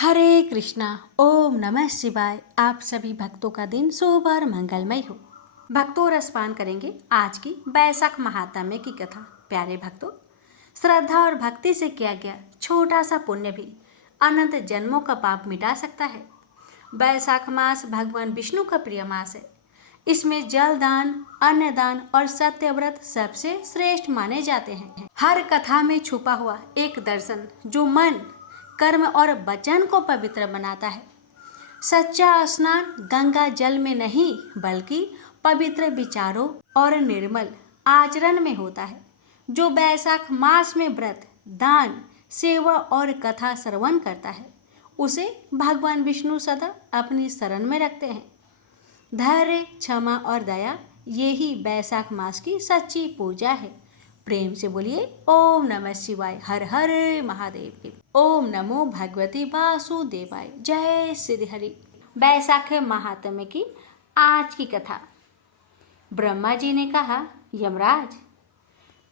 हरे कृष्णा। ओम नमः शिवाय। आप सभी भक्तों का दिन शुभ और मंगलमय हो। भक्तों, रसपान करेंगे आज की बैसाख महात्म्य की कथा। प्यारे भक्तों, श्रद्धा और भक्ति से किया गया छोटा सा पुण्य भी अनंत जन्मों का पाप मिटा सकता है। बैसाख मास भगवान विष्णु का प्रिय मास है। इसमें जल दान, अन्न दान और सत्यव्रत सबसे श्रेष्ठ माने जाते हैं। हर कथा में छुपा हुआ एक दर्शन जो मन, कर्म और वचन को पवित्र बनाता है। सच्चा स्नान गंगा जल में नहीं बल्कि पवित्र विचारों और निर्मल आचरण में होता है। जो बैसाख मास में व्रत, दान, सेवा और कथा श्रवण करता है उसे भगवान विष्णु सदा अपनी शरण में रखते हैं। धैर्य, क्षमा और दया यही बैसाख मास की सच्ची पूजा है। प्रेम से बोलिए ओम नमः शिवाय। हर हर महादेव की। ओम नमो भगवती वासुदेवाय। जय श्री हरि। बैसाख महात्म्य की आज की कथा। ब्रह्मा जी ने कहा, यमराज,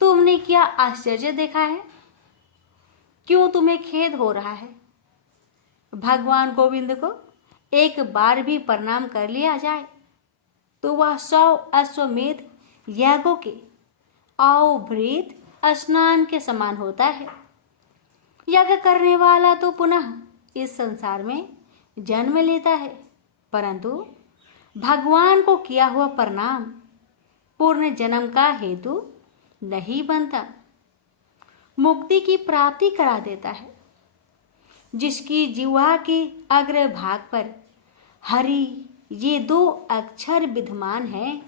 तुमने क्या आश्चर्य देखा है? क्यों तुम्हें खेद हो रहा है? भगवान गोविंद को एक बार भी प्रणाम कर लिया जाए तो वह 100 अश्वमेध यागों के अवभृत स्नान के समान होता है। यज्ञ करने वाला तो पुनः इस संसार में जन्म लेता है, परंतु भगवान को किया हुआ प्रणाम पूर्ण जन्म का हेतु नहीं बनता, मुक्ति की प्राप्ति करा देता है। जिसकी जिह्वा के अग्रभाग पर हरि ये 2 अक्षर विद्यमान है,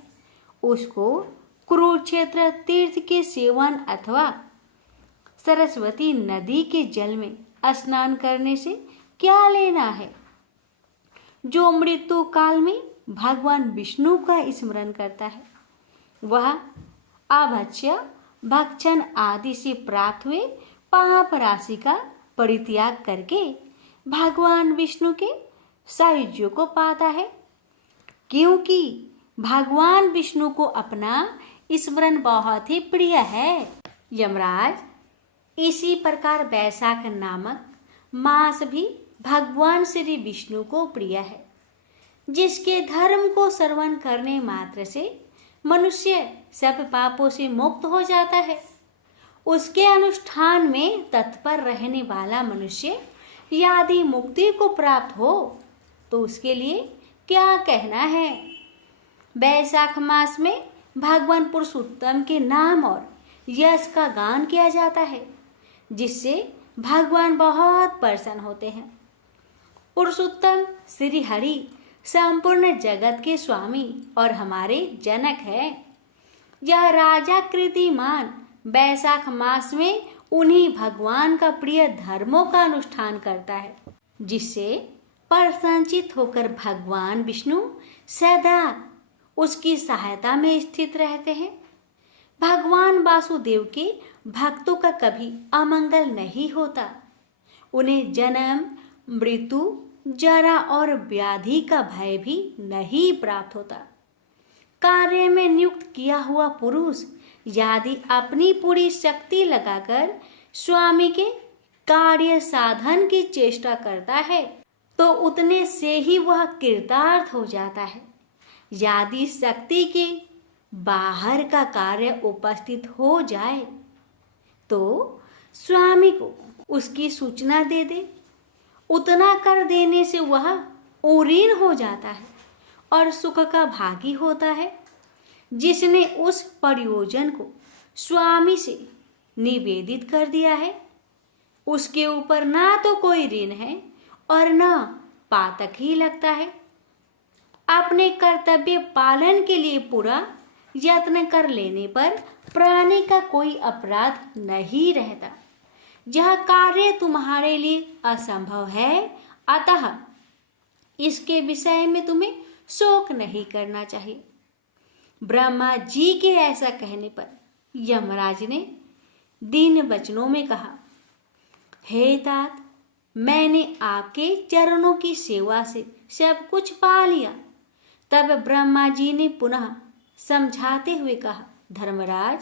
उसको कुरुक्षेत्र तीर्थ के सेवन अथवा सरस्वती नदी के जल में स्नान करने से क्या लेना है? जो मृत्यु काल में भगवान विष्णु का स्मरण करता है वह अभक्ष्य, भक्षण आदि से प्राप्त हुए पाप राशि का परित्याग करके भगवान विष्णु के सायुज्य को पाता है, क्योंकि भगवान विष्णु को अपना स्मरण बहुत ही प्रिय है। यमराज, इसी प्रकार बैसाख नामक मास भी भगवान श्री विष्णु को प्रिय है, जिसके धर्म को श्रवण करने मात्र से मनुष्य सब पापों से मुक्त हो जाता है। उसके अनुष्ठान में तत्पर रहने वाला मनुष्य यदि मुक्ति को प्राप्त हो तो उसके लिए क्या कहना है। बैसाख मास में भगवान पुरुषोत्तम के नाम और यश का गान किया जाता है, जिससे भगवान बहुत प्रसन्न होते हैं। पुरुषोत्तम श्री हरि संपूर्ण जगत के स्वामी और हमारे जनक है। यह राजा कीर्तिमान बैसाख मास में उन्हीं भगवान का प्रिय धर्मों का अनुष्ठान करता है, जिससे प्रसन्नचित होकर भगवान विष्णु सदा उसकी सहायता में स्थित रहते हैं। भगवान वासुदेव के भक्तों का कभी अमंगल नहीं होता। उन्हें जन्म, मृत्यु, जरा और व्याधि का भय भी नहीं प्राप्त होता। कार्य में नियुक्त किया हुआ पुरुष यदि अपनी पूरी शक्ति लगाकर स्वामी के कार्य साधन की चेष्टा करता है तो उतने से ही वह कृतार्थ हो जाता है। यदि शक्ति के बाहर का कार्य उपस्थित हो जाए तो स्वामी को उसकी सूचना दे दे। उतना कर देने से वह उरीन हो जाता है और सुख का भागी होता है। जिसने उस प्रयोजन को स्वामी से निवेदित कर दिया है उसके ऊपर ना तो कोई ऋण है और ना पातक ही लगता है। अपने कर्तव्य पालन के लिए पूरा यत्न कर लेने पर प्राणी का कोई अपराध नहीं रहता। यह कार्य तुम्हारे लिए असंभव है, अतः इसके विषय में तुम्हें शोक नहीं करना चाहिए। ब्रह्मा जी के ऐसा कहने पर यमराज ने दीन वचनों में कहा, हे तात, मैंने आपके चरणों की सेवा से सब कुछ पा लिया। तब ब्रह्मा जी ने पुनः समझाते हुए कहा, धर्मराज,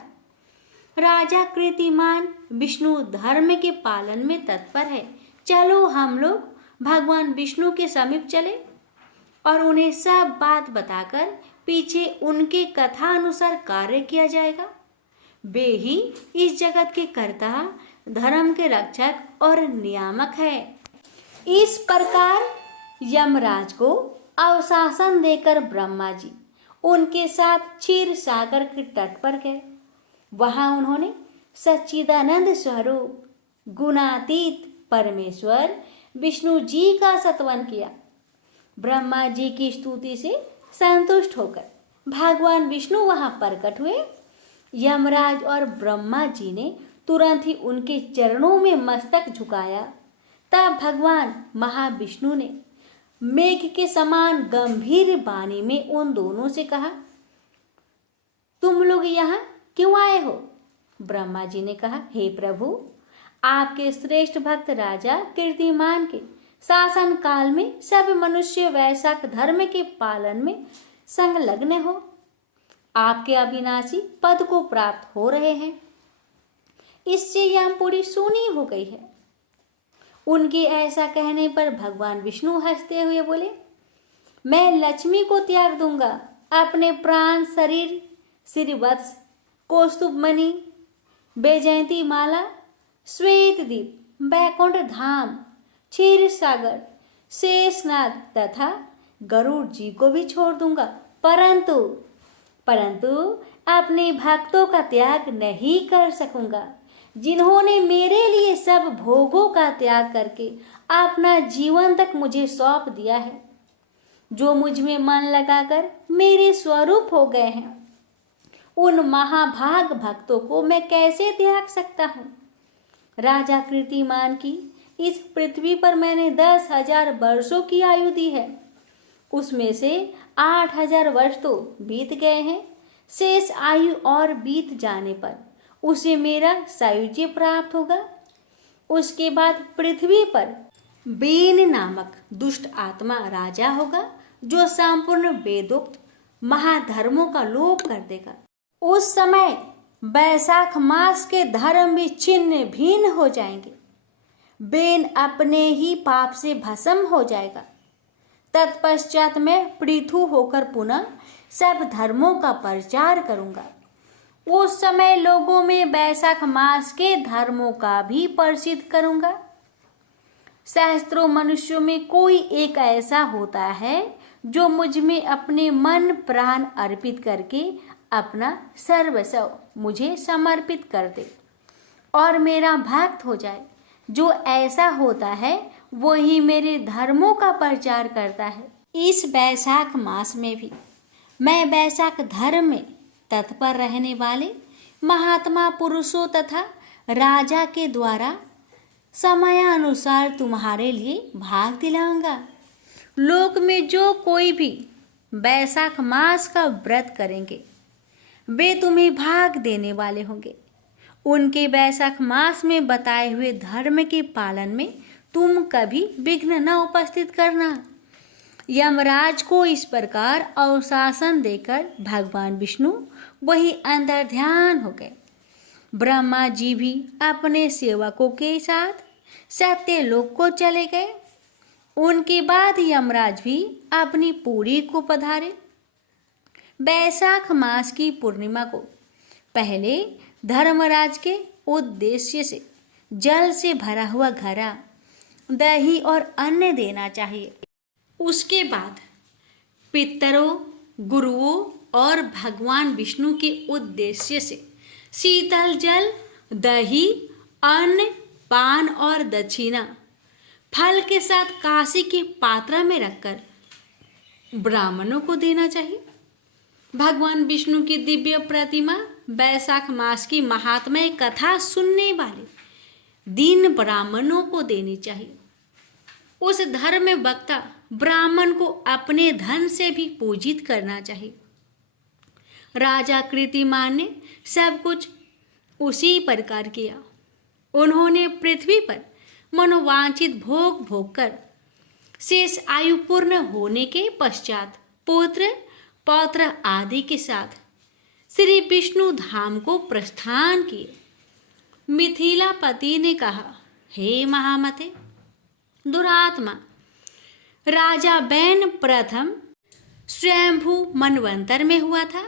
राजा कीर्तिमान विष्णु धर्म के पालन में तत्पर है। चलो हम लोग भगवान विष्णु के समीप चले और उन्हें सब बात बताकर पीछे उनके कथा अनुसार कार्य किया जाएगा। वे ही इस जगत के कर्ता, धर्म के रक्षक और नियामक है। इस प्रकार यमराज को अवशासन देकर ब्रह्मा जी उनके साथ क्षीर सागर के तट पर गए। वहां उन्होंने सच्चिदानंद स्वरूप गुणातीत परमेश्वर विष्णु जी का स्तवन किया। ब्रह्मा जी की स्तुति से संतुष्ट होकर भगवान विष्णु वहां प्रकट हुए। यमराज और ब्रह्मा जी ने तुरंत ही उनके चरणों में मस्तक झुकाया। तब भगवान महाविष्णु ने मेघ के समान गंभीर वाणी में उन दोनों से कहा, तुम लोग यहाँ क्यों आए हो? ब्रह्मा जी ने कहा, हे प्रभु, आपके श्रेष्ठ भक्त राजा कीर्तिमान के शासन काल में सब मनुष्य वैशाख धर्म के पालन में संलग्न हो, आपके अविनाशी पद को प्राप्त हो रहे हैं। इससे यमपुरी सूनी हो गई है। उनके ऐसा कहने पर भगवान विष्णु हंसते हुए बोले, मैं लक्ष्मी को त्याग दूंगा, अपने प्राण शरीर श्रीवत्स कौस्तुभ मणि बैजयंती माला श्वेत दीप बैकुंठ धाम क्षीर सागर शेषनाग तथा गरुड़ जी को भी छोड़ दूंगा, परंतु अपने भक्तों का त्याग नहीं कर सकूंगा, जिन्होंने मेरे लिए सब भोगों का त्याग करके अपना जीवन तक मुझे सौंप दिया है, जो मुझ में मन लगाकर मेरे स्वरूप हो गए हैं। उन महाभाग भक्तों को मैं कैसे त्याग सकता हूँ? राजा कीर्तिमान की इस पृथ्वी पर मैंने 10,000 वर्षों की आयु दी है, उसमें से 8,000 वर्ष तो बीत गए हैं। शेष आयु और बीत जाने पर उसे मेरा सायुज्य प्राप्त होगा। उसके बाद पृथ्वी पर बेन नामक दुष्ट आत्मा राजा होगा, जो संपूर्ण वेदोक्त महाधर्मों का लोप कर देगा। उस समय बैसाख मास के धर्म भी छिन्न भिन्न हो जाएंगे। बेन अपने ही पाप से भस्म हो जाएगा। तत्पश्चात मैं पृथु होकर पुनः सब धर्मों का प्रचार करूंगा। उस समय लोगों में बैसाख मास के धर्मों का भी प्रसिद्ध करूंगा। सहस्त्रों मनुष्यों में कोई एक ऐसा होता है जो मुझ में अपने मन प्राण अर्पित करके अपना सर्वस्व मुझे समर्पित कर दे और मेरा भक्त हो जाए। जो ऐसा होता है वही मेरे धर्मों का प्रचार करता है। इस बैसाख मास में भी मैं बैसाख धर्म में तत्पर रहने वाले महात्मा पुरुषों तथा राजा के द्वारा समयानुसार तुम्हारे लिए भाग दिलाऊंगा। लोक में जो कोई भी बैसाख मास का व्रत करेंगे वे तुम्हें भाग देने वाले होंगे। उनके बैसाख मास में बताए हुए धर्म के पालन में तुम कभी विघ्न न उपस्थित करना। यमराज को इस प्रकार अवशासन देकर भगवान विष्णु वही अंतर ध्यान हो गए। ब्रह्मा जी भी अपने सेवकों के साथ सत्यलोक को चले गए। उनके बाद यमराज भी अपनी पुरी को पधारे। बैसाख मास की पूर्णिमा को पहले धर्मराज के उद्देश्य से जल से भरा हुआ घड़ा, दही और अन्न देना चाहिए। उसके बाद पितरों, गुरुओं और भगवान विष्णु के उद्देश्य से शीतल जल, दही, अन्न, पान और दक्षिणा फल के साथ कांसे के पात्र में रखकर ब्राह्मणों को देना चाहिए। भगवान विष्णु की दिव्य प्रतिमा बैसाख मास की महात्म्य कथा सुनने वाले दिन ब्राह्मणों को देनी चाहिए। उस धर्म वक्ता ब्राह्मण को अपने धन से भी पूजित करना चाहिए। राजा कीर्तिमान ने सब कुछ उसी प्रकार किया। उन्होंने पृथ्वी पर मनोवांछित भोग भोग कर शेष आयु पूर्ण होने के पश्चात पुत्र पौत्र आदि के साथ श्री विष्णु धाम को प्रस्थान किए। मिथिलापति ने कहा, हे महामते, दुरात्मा, राजा बैन प्रथम स्वयंभू मनवंतर में हुआ था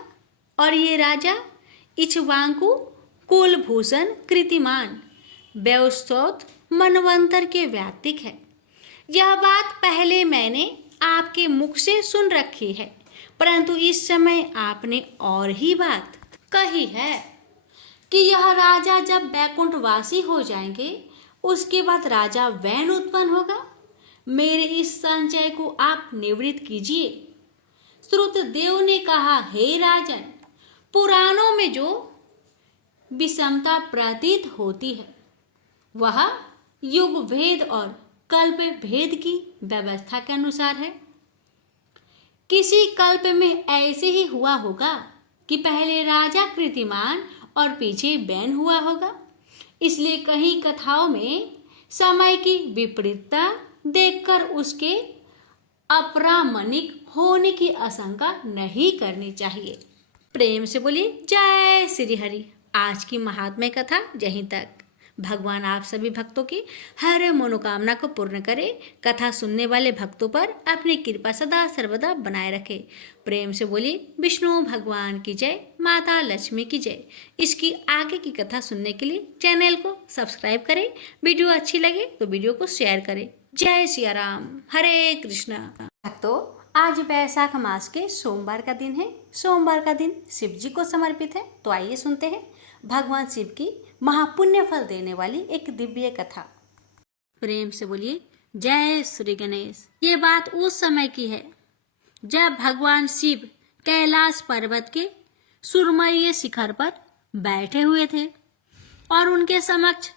और ये राजा इक्ष्वाकु कुलभूषण कृतिमान वैवस्वत मनवंतर के व्यातिक है। यह बात पहले मैंने आपके मुख से सुन रखी है, परंतु इस समय आपने और ही बात कही है कि यह राजा जब बैकुंठवासी हो जाएंगे उसके बाद राजा वैन उत्पन्न होगा। मेरे इस संचय को आप निवृत्त कीजिए। श्रुतदेव ने कहा, हे राजन, पुराणों में जो विषमता प्रतीत होती है वह युग भेद और कल्प भेद की व्यवस्था के अनुसार है। किसी कल्प में ऐसे ही हुआ होगा कि पहले राजा कृतिमान और पीछे बैन हुआ होगा। इसलिए कहीं कथाओं में समय की विपरीतता देखकर उसके अप्रामाणिक होने की आशंका नहीं करनी चाहिए। प्रेम से बोलिए जय श्री हरि। आज की महात्म्य कथा यहीं तक। भगवान आप सभी भक्तों की हर मनोकामना को पूर्ण करे। कथा सुनने वाले भक्तों पर अपनी कृपा सदा सर्वदा बनाए रखे। प्रेम से बोलिए विष्णु भगवान की जय, माता लक्ष्मी की जय। इसकी आगे की कथा सुनने के लिए चैनल को सब्सक्राइब करें। वीडियो अच्छी लगे तो वीडियो को शेयर करें। जय सिया राम, हरे कृष्णा। भक्तों, आज वैशाख मास के सोमवार का दिन है। सोमवार का दिन शिव जी को समर्पित है। तो आइए सुनते हैं भगवान शिव की महापुण्य फल देने वाली एक दिव्य कथा। प्रेम से बोलिए जय श्री गणेश। ये बात उस समय की है जब भगवान शिव कैलाश पर्वत के सुरमयी शिखर पर बैठे हुए थे और उनके समक्ष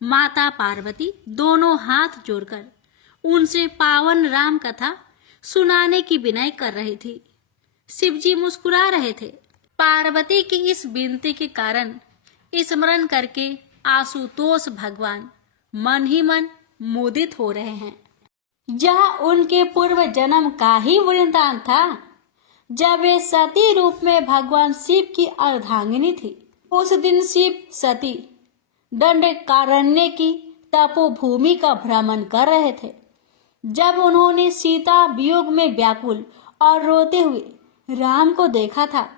माता पार्वती दोनों हाथ जोड़कर उनसे पावन राम कथा सुनाने की विनय कर रही थी। शिव जी मुस्कुरा रहे थे। पार्वती की इस विनती के कारण स्मरण करके आशुतोष भगवान मन ही मन मुदित हो रहे हैं। यह उनके पूर्व जन्म का ही वृंदावन था जब वे सती रूप में भगवान शिव की अर्धांगिनी थी। उस दिन शिव सती दंडकारण्य की तपोभूमि का भ्रमण कर रहे थे। जब उन्होंने सीता वियोग में व्याकुल और रोते हुए राम को देखा था,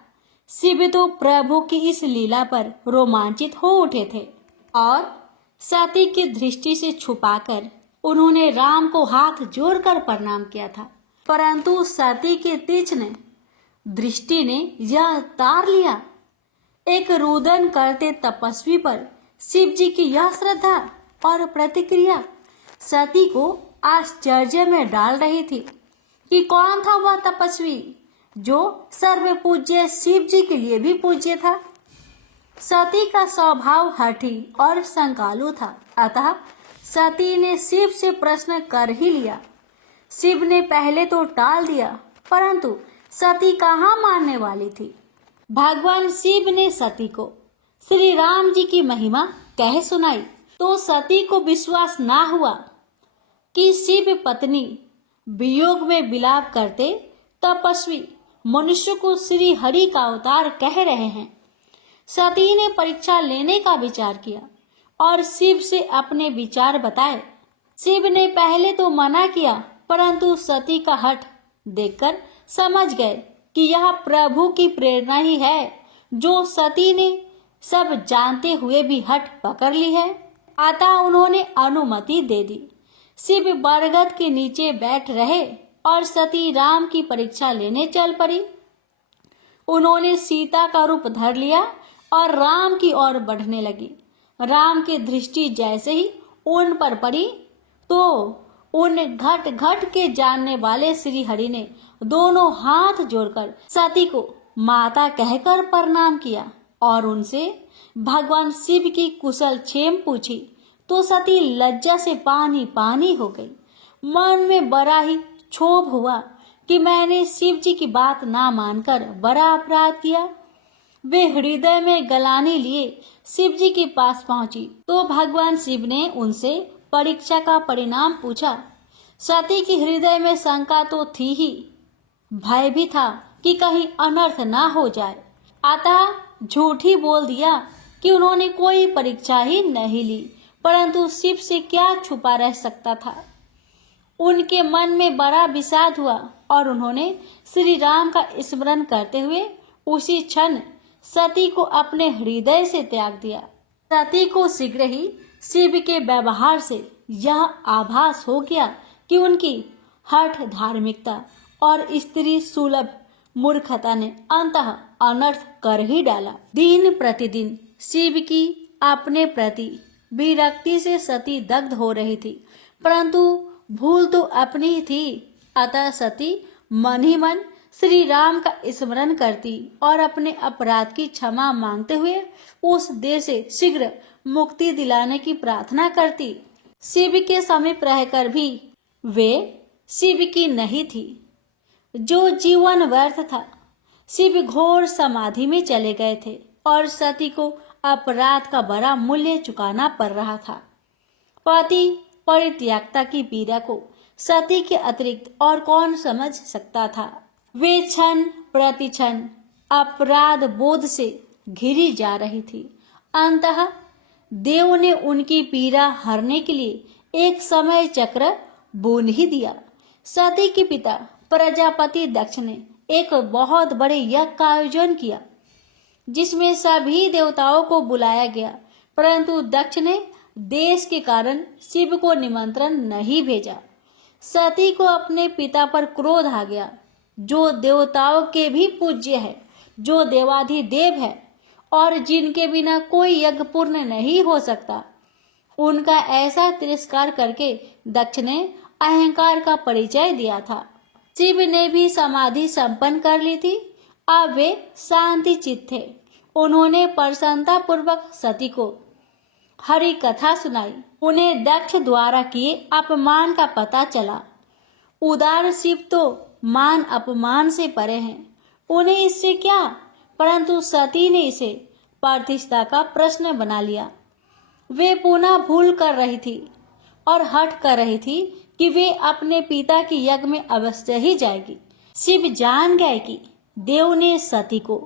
शिव तो प्रभु की इस लीला पर रोमांचित हो उठे थे और सती की दृष्टि से छुपाकर उन्होंने राम को हाथ जोड़कर प्रणाम किया था। परंतु सती के तीक्ष्ण दृष्टि ने यह तार लिया। एक रुदन करते तपस्वी पर शिव जी की यह श्रद्धा और प्रतिक्रिया सती को आश्चर्य में डाल रही थी कि कौन था वह तपस्वी जो सर्व पूज्य शिव जी के लिए भी पूज्य था। सती का स्वभाव हठी और संकालु था, अतः सती ने शिव से प्रश्न कर ही लिया। शिव ने पहले तो टाल दिया, परंतु सती कहाँ मानने वाली थी। भगवान शिव ने सती को श्री राम जी की महिमा कह सुनाई तो सती को विश्वास ना हुआ कि शिव पत्नी वियोग में विलाप करते तपस्वी मनुष्य को श्री हरि का अवतार कह रहे हैं। सती ने परीक्षा लेने का विचार किया और शिव से अपने विचार बताए। शिव ने पहले तो मना किया, परंतु सती का हठ देखकर समझ गए कि यह प्रभु की प्रेरणा ही है जो सती ने सब जानते हुए भी हठ पकड़ ली है। अतः उन्होंने अनुमति दे दी। शिव बरगद के नीचे बैठ रहे और सती राम की परीक्षा लेने चल पड़ी। उन्होंने सीता का रूप धर लिया और राम की ओर बढ़ने लगी। राम की दृष्टि जैसे ही उन पर पड़ी तो उन घट घट के जानने वाले श्री हरि ने दोनों हाथ जोड़कर सती को माता कहकर प्रणाम किया और उनसे भगवान शिव की कुशल क्षेम पूछी तो सती लज्जा से पानी पानी हो गई। मन में बड़ा ही क्षोभ हुआ कि मैंने शिव जी की बात ना मानकर बड़ा अपराध किया। वे हृदय में गलानी लिए शिव जी के पास पहुंची तो भगवान शिव ने उनसे परीक्षा का परिणाम पूछा। सती की हृदय में शंका तो थी ही, भय भी था कि कहीं अनर्थ ना हो जाए। अतः झूठ ही बोल दिया कि उन्होंने कोई परीक्षा ही नहीं ली, परंतु शिव से क्या छुपा रह सकता था। उनके मन में बड़ा विषाद हुआ और उन्होंने श्री राम का स्मरण करते हुए उसी क्षण सती को अपने हृदय से त्याग दिया। सती को शीघ्र ही शिव के व्यवहार से यह आभास हो गया कि उनकी हठ धार्मिकता और स्त्री सुलभ मूर्खता ने अंततः अनर्थ कर ही डाला। दिन प्रतिदिन शिव की अपने प्रति विरक्ति से सती दग्ध हो रही थी, परंतु भूल तो अपनी ही थी। अतः सती मन ही मन श्री राम का स्मरण करती और अपने अपराध की क्षमा मांगते हुए उस देह से शीघ्र मुक्ति दिलाने की प्रार्थना करती। शिव के समीप रहकर भी वे शिव की नहीं थी। जो जीवन व्यर्थ था। शिव घोर समाधि में चले गए थे और सती को अपराध का बड़ा मूल्य चुकाना पड़ रहा था। पति परित्यागता की पीड़ा को सती के अतिरिक्त और कौन समझ सकता था। वे क्षण प्रति क्षण अपराध बोध से घिरी जा रही थी। अंततः देव ने उनकी पीड़ा हरने के लिए एक समय चक्र बुन ही दिया। सती के पिता प्रजापति दक्ष ने एक बहुत बड़े यज्ञ का आयोजन किया, जिसमें सभी देवताओं को बुलाया गया, परंतु दक्ष ने देश के कारण शिव को निमंत्रण नहीं भेजा। सती को अपने पिता पर क्रोध आ गया, जो देवताओं के भी पूज्य है, जो देवाधिदेव है और जिनके बिना कोई यज्ञ पूर्ण नहीं हो सकता। उनका ऐसा तिरस्कार करके दक्ष ने अहंकार का परिचय दिया था। शिव ने भी समाधि संपन्न कर ली थी। अब वे शांति चित्त थे। उन्होंने प्रसन्नता पूर्वक सती को हरि कथा सुनाई। उन्हें दक्ष द्वारा किए अपमान का पता चला। उदार शिव तो मान अपमान से परे हैं, उन्हें इससे क्या, परंतु सती ने इसे प्रतिष्ठा का प्रश्न बना लिया। वे पुनः भूल कर रही थी और हट कर रही थी कि वे अपने पिता के यज्ञ में अवश्य ही जाएगी। शिव जान गए कि देव ने सती को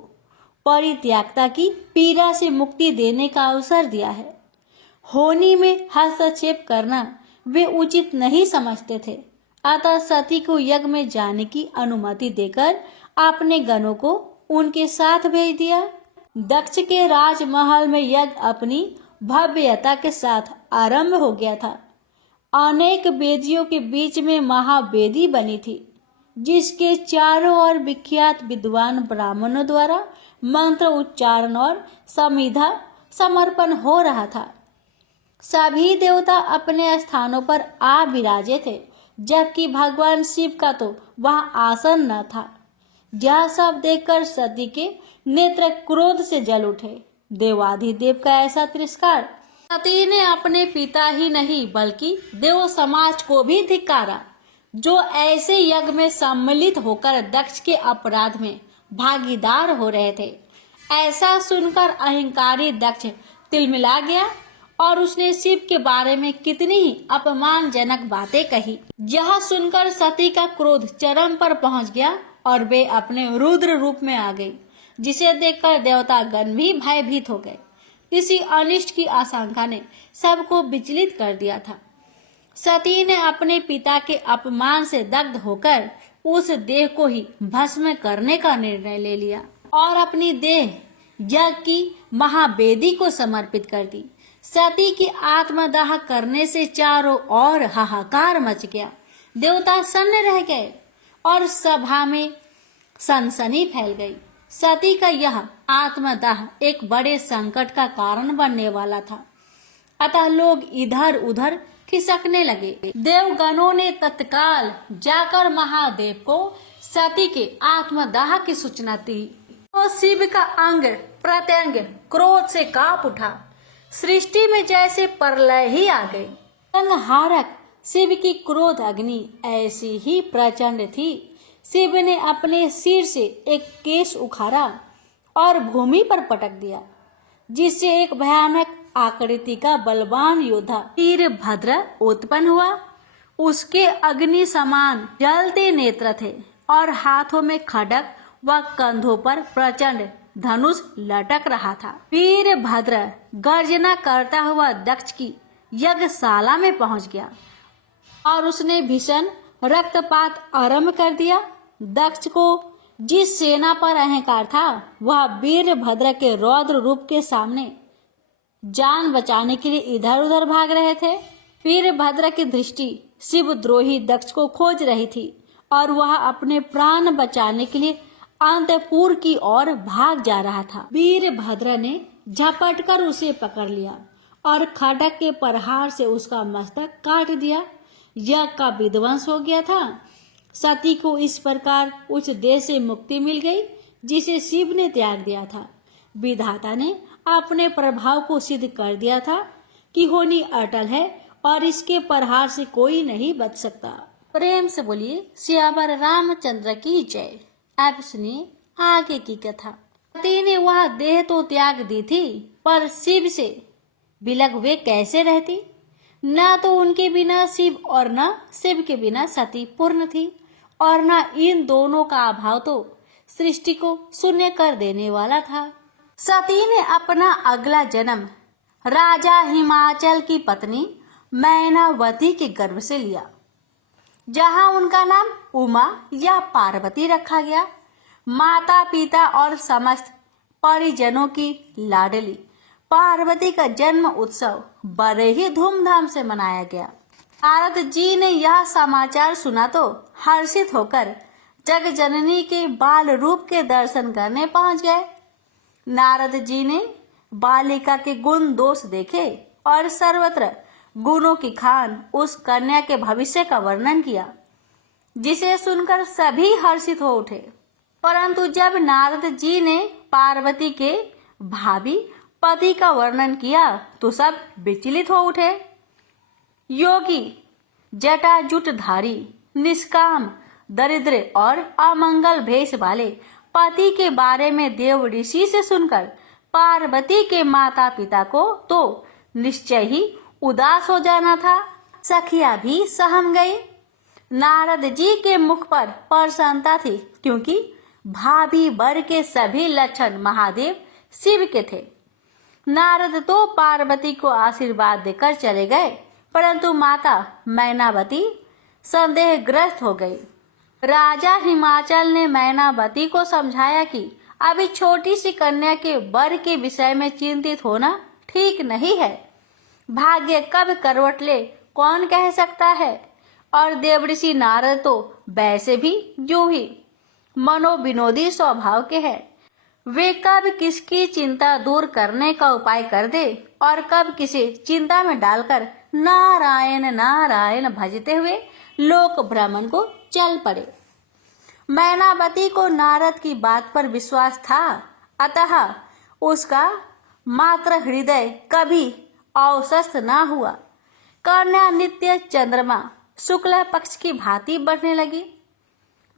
परित्यागता की पीड़ा से मुक्ति देने का अवसर दिया है। होनी में हस्तक्षेप करना वे उचित नहीं समझते थे। अतः सती को यज्ञ में जाने की अनुमति देकर अपने गणों को उनके साथ भेज दिया। दक्ष के राजमहल में यज्ञ अपनी भव्यता के साथ आरंभ हो गया था। अनेक वेदियों के बीच में महावेदी बनी थी, जिसके चारों ओर विख्यात विद्वान ब्राह्मणों द्वारा मंत्र उच्चारण और समिधा समर्पण हो रहा था। सभी देवता अपने स्थानों पर आ विराजे थे, जबकि भगवान शिव का तो वहां आसन न था। यह सब देखकर सती के नेत्र क्रोध से जल उठे। देवाधिदेव का ऐसा तिरस्कार! सती ने अपने पिता ही नहीं बल्कि देव समाज को भी धिक्कारा, जो ऐसे यज्ञ में सम्मिलित होकर दक्ष के अपराध में भागीदार हो रहे थे। ऐसा सुनकर अहंकारी दक्ष तिलमिला गया और उसने शिव के बारे में कितनी ही अपमानजनक बातें कही। यह सुनकर सती का क्रोध चरम पर पहुंच गया और वे अपने रुद्र रूप में आ गई, जिसे देखकर देवता गण भी भयभीत हो गए। इसी अनिष्ट की आशंका ने सबको विचलित कर दिया था। सती ने अपने पिता के अपमान से दग्ध होकर उस देह को ही भस्म करने का निर्णय ले लिया और अपनी देह यज्ञ की महावेदी को समर्पित कर दी। सती की आत्मदाह करने से चारों ओर हाहाकार मच गया। देवता सन्न रह गए और सभा में सनसनी फैल गई। सती का यह आत्मदाह एक बड़े संकट का कारण बनने वाला था। अतः लोग इधर उधर खिसकने लगे। देवगणों ने तत्काल जाकर महादेव को सती के आत्मदाह की सूचना दी। तो शिव का अंग प्रत्यंग क्रोध से कांप उठा। सृष्टि में जैसे प्रलय ही आ गई। संहारक शिव की क्रोध अग्नि ऐसी ही प्रचंड थी। शिव ने अपने सिर से एक केश उखाड़ा और भूमि पर पटक दिया, जिससे एक भयानक आकृति का बलवान योद्धा वीरभद्र उत्पन्न हुआ। उसके अग्नि समान जलते नेत्र थे और हाथों में खड्ग व कंधों पर प्रचंड धनुष लटक रहा था। वीरभद्र गर्जना करता हुआ दक्ष की यज्ञशाला में पहुंच गया और उसने भीषण रक्तपात आरंभ कर दिया। दक्ष को जिस सेना पर अहंकार था वह वीरभद्र के रौद्र रूप के सामने जान बचाने के लिए इधर उधर भाग रहे थे। वीरभद्र की दृष्टि शिवद्रोही दक्ष को खोज रही थी और वह अपने प्राण बचाने के लिए अंतपुर की ओर भाग जा रहा था। वीरभद्र ने झपट कर उसे पकड़ लिया और खड्ग के प्रहार से उसका मस्तक काट दिया। यज्ञ का विध्वंस हो गया था। सती को इस प्रकार उस देह से मुक्ति मिल गई जिसे शिव ने त्याग दिया था। विधाता ने अपने प्रभाव को सिद्ध कर दिया था कि होनी अटल है और इसके प्रहार से कोई नहीं बच सकता। प्रेम से बोलिए सियावर रामचंद्र की जय। अब सुनिए आगे की कथा। सती ने वह देह तो त्याग दी थी पर शिव से विलग हुए कैसे रहती। न तो उनके बिना शिव और न शिव के बिना सती पूर्ण थी और न इन दोनों का अभाव तो सृष्टि को शून्य कर देने वाला था। सती ने अपना अगला जन्म राजा हिमाचल की पत्नी मैनावती के गर्भ से लिया, जहां उनका नाम उमा या पार्वती रखा गया। माता पिता और समस्त परिजनों की लाडली पार्वती का जन्म उत्सव बड़े ही धूमधाम से मनाया गया। नारद जी ने यह समाचार सुना तो हर्षित होकर जगजननी के बाल रूप के दर्शन करने पहुंच गए। नारद जी ने बालिका के गुण दोष देखे और सर्वत्र गुणों की खान उस कन्या के भविष्य का वर्णन किया, जिसे सुनकर सभी हर्षित हो उठे। परंतु जब नारद जी ने पार्वती के भावी पति का वर्णन किया तो सब विचलित हो उठे। योगी, जटाजुटधारी, निष्काम, दरिद्र और अमंगल भेष वाले पति के बारे में देव ऋषि से सुनकर पार्वती के माता पिता को तो निश्चय ही उदास हो जाना था। सखिया भी सहम गई। नारद जी के मुख पर प्रसन्नता थी क्योंकि भाभी वर के सभी लक्षण महादेव शिव के थे। नारद तो पार्वती को आशीर्वाद देकर चले गए, परंतु माता मैनावती संदेहग्रस्त हो गई। राजा हिमाचल ने मैनावती को समझाया कि अभी छोटी सी कन्या के वर के विषय में चिंतित होना ठीक नहीं है। भाग्य कब करवट ले कौन कह सकता है। और देवऋषि नारद तो वैसे भी जो ही मनोविनोदी स्वभाव के हैं। वे कब किसकी चिंता दूर करने का उपाय कर दे और कब किसे चिंता में डालकर नारायण नारायण भजते हुए लोक भ्रमण को चल पड़े। मैनावती को नारद की बात पर विश्वास था, अतः उसका मात्र हृदय कभी अवसस्त न हुआ। कन्या नित्य चंद्रमा शुक्ल पक्ष की भांति बढ़ने लगी।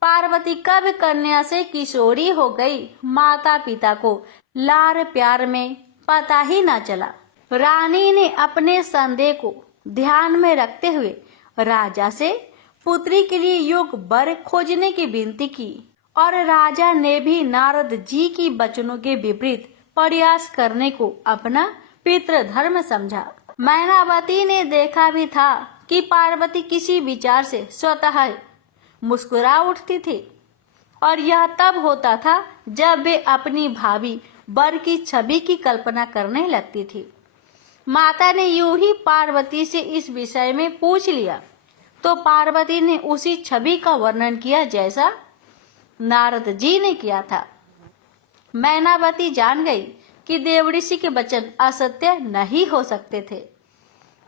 पार्वती कब कन्या से किशोरी हो गई, माता पिता को लार प्यार में पता ही न चला। रानी ने अपने संदेह को ध्यान में रखते हुए राजा से पुत्री के लिए योग्य वर खोजने की विनती की और राजा ने भी नारद जी की वचनों के विपरीत प्रयास करने को अपना पितृधर्म समझा। मैनावती ने देखा भी था कि पार्वती किसी विचार से स्वतः मुस्कुरा उठती थी और यह तब होता था जब वे अपनी भावी वर की छवि की कल्पना करने लगती थी। माता ने यूं ही पार्वती से इस विषय में पूछ लिया तो पार्वती ने उसी छवि का वर्णन किया जैसा नारद जी ने किया था। मैनावती जान गई कि देवऋषि के वचन असत्य नहीं हो सकते थे।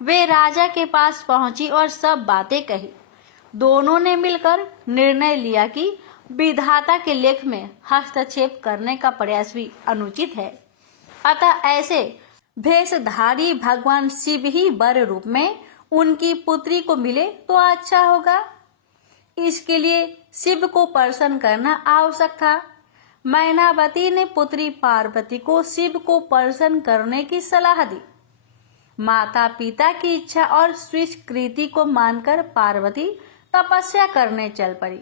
वे राजा के पास पहुंची और सब बातें कही। दोनों ने मिलकर निर्णय लिया कि विधाता के लेख में हस्तक्षेप करने का प्रयास भी अनुचित है, अतः ऐसे भेषधारी भगवान शिव ही वर रूप में उनकी पुत्री को मिले तो अच्छा होगा। इसके लिए शिव को प्रसन्न करना आवश्यक था। मैनावती ने पुत्री पार्वती को शिव को प्रसन्न करने की सलाह दी। माता पिता की इच्छा और स्वीकृति को मानकर पार्वती तपस्या करने चल पड़ी।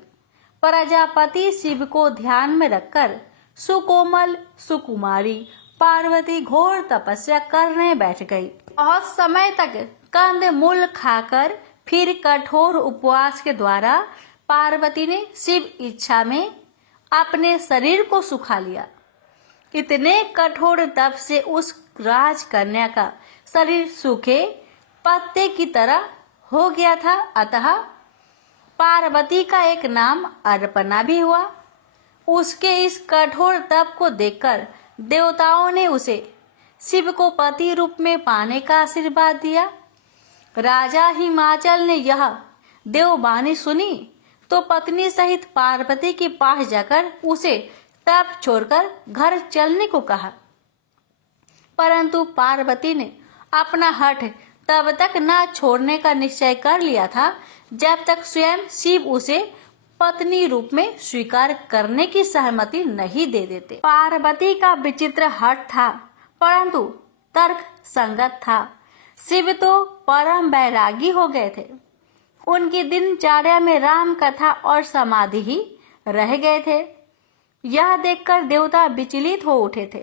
प्रजापति शिव को ध्यान में रखकर सुकोमल सुकुमारी पार्वती घोर तपस्या करने बैठ गई। बहुत समय तक कंद मूल खाकर फिर कठोर उपवास के द्वारा पार्वती ने शिव इच्छा में अपने शरीर को सुखा लिया। इतने कठोर तप से उस राजकन्या का शरीर सूखे पत्ते की तरह हो गया था। अतः पार्वती का एक नाम अर्पणा भी हुआ। उसके इस कठोर तप को देखकर देवताओं ने उसे शिव को पति रूप में पाने का आशीर्वाद दिया। राजा हिमाचल ने यह देववाणी सुनी तो पत्नी सहित पार्वती के पास जाकर उसे तप छोड़कर घर चलने को कहा, परंतु पार्वती ने अपना हठ तब तक न छोड़ने का निश्चय कर लिया था जब तक स्वयं शिव उसे पत्नी रूप में स्वीकार करने की सहमति नहीं दे देते। पार्वती का विचित्र हठ था परंतु तर्क संगत था। शिव तो परम बैरागी हो गए थे। उनकी दिनचर्या में राम कथा और समाधि ही रह गए थे। यह देखकर देवता विचलित हो उठे थे,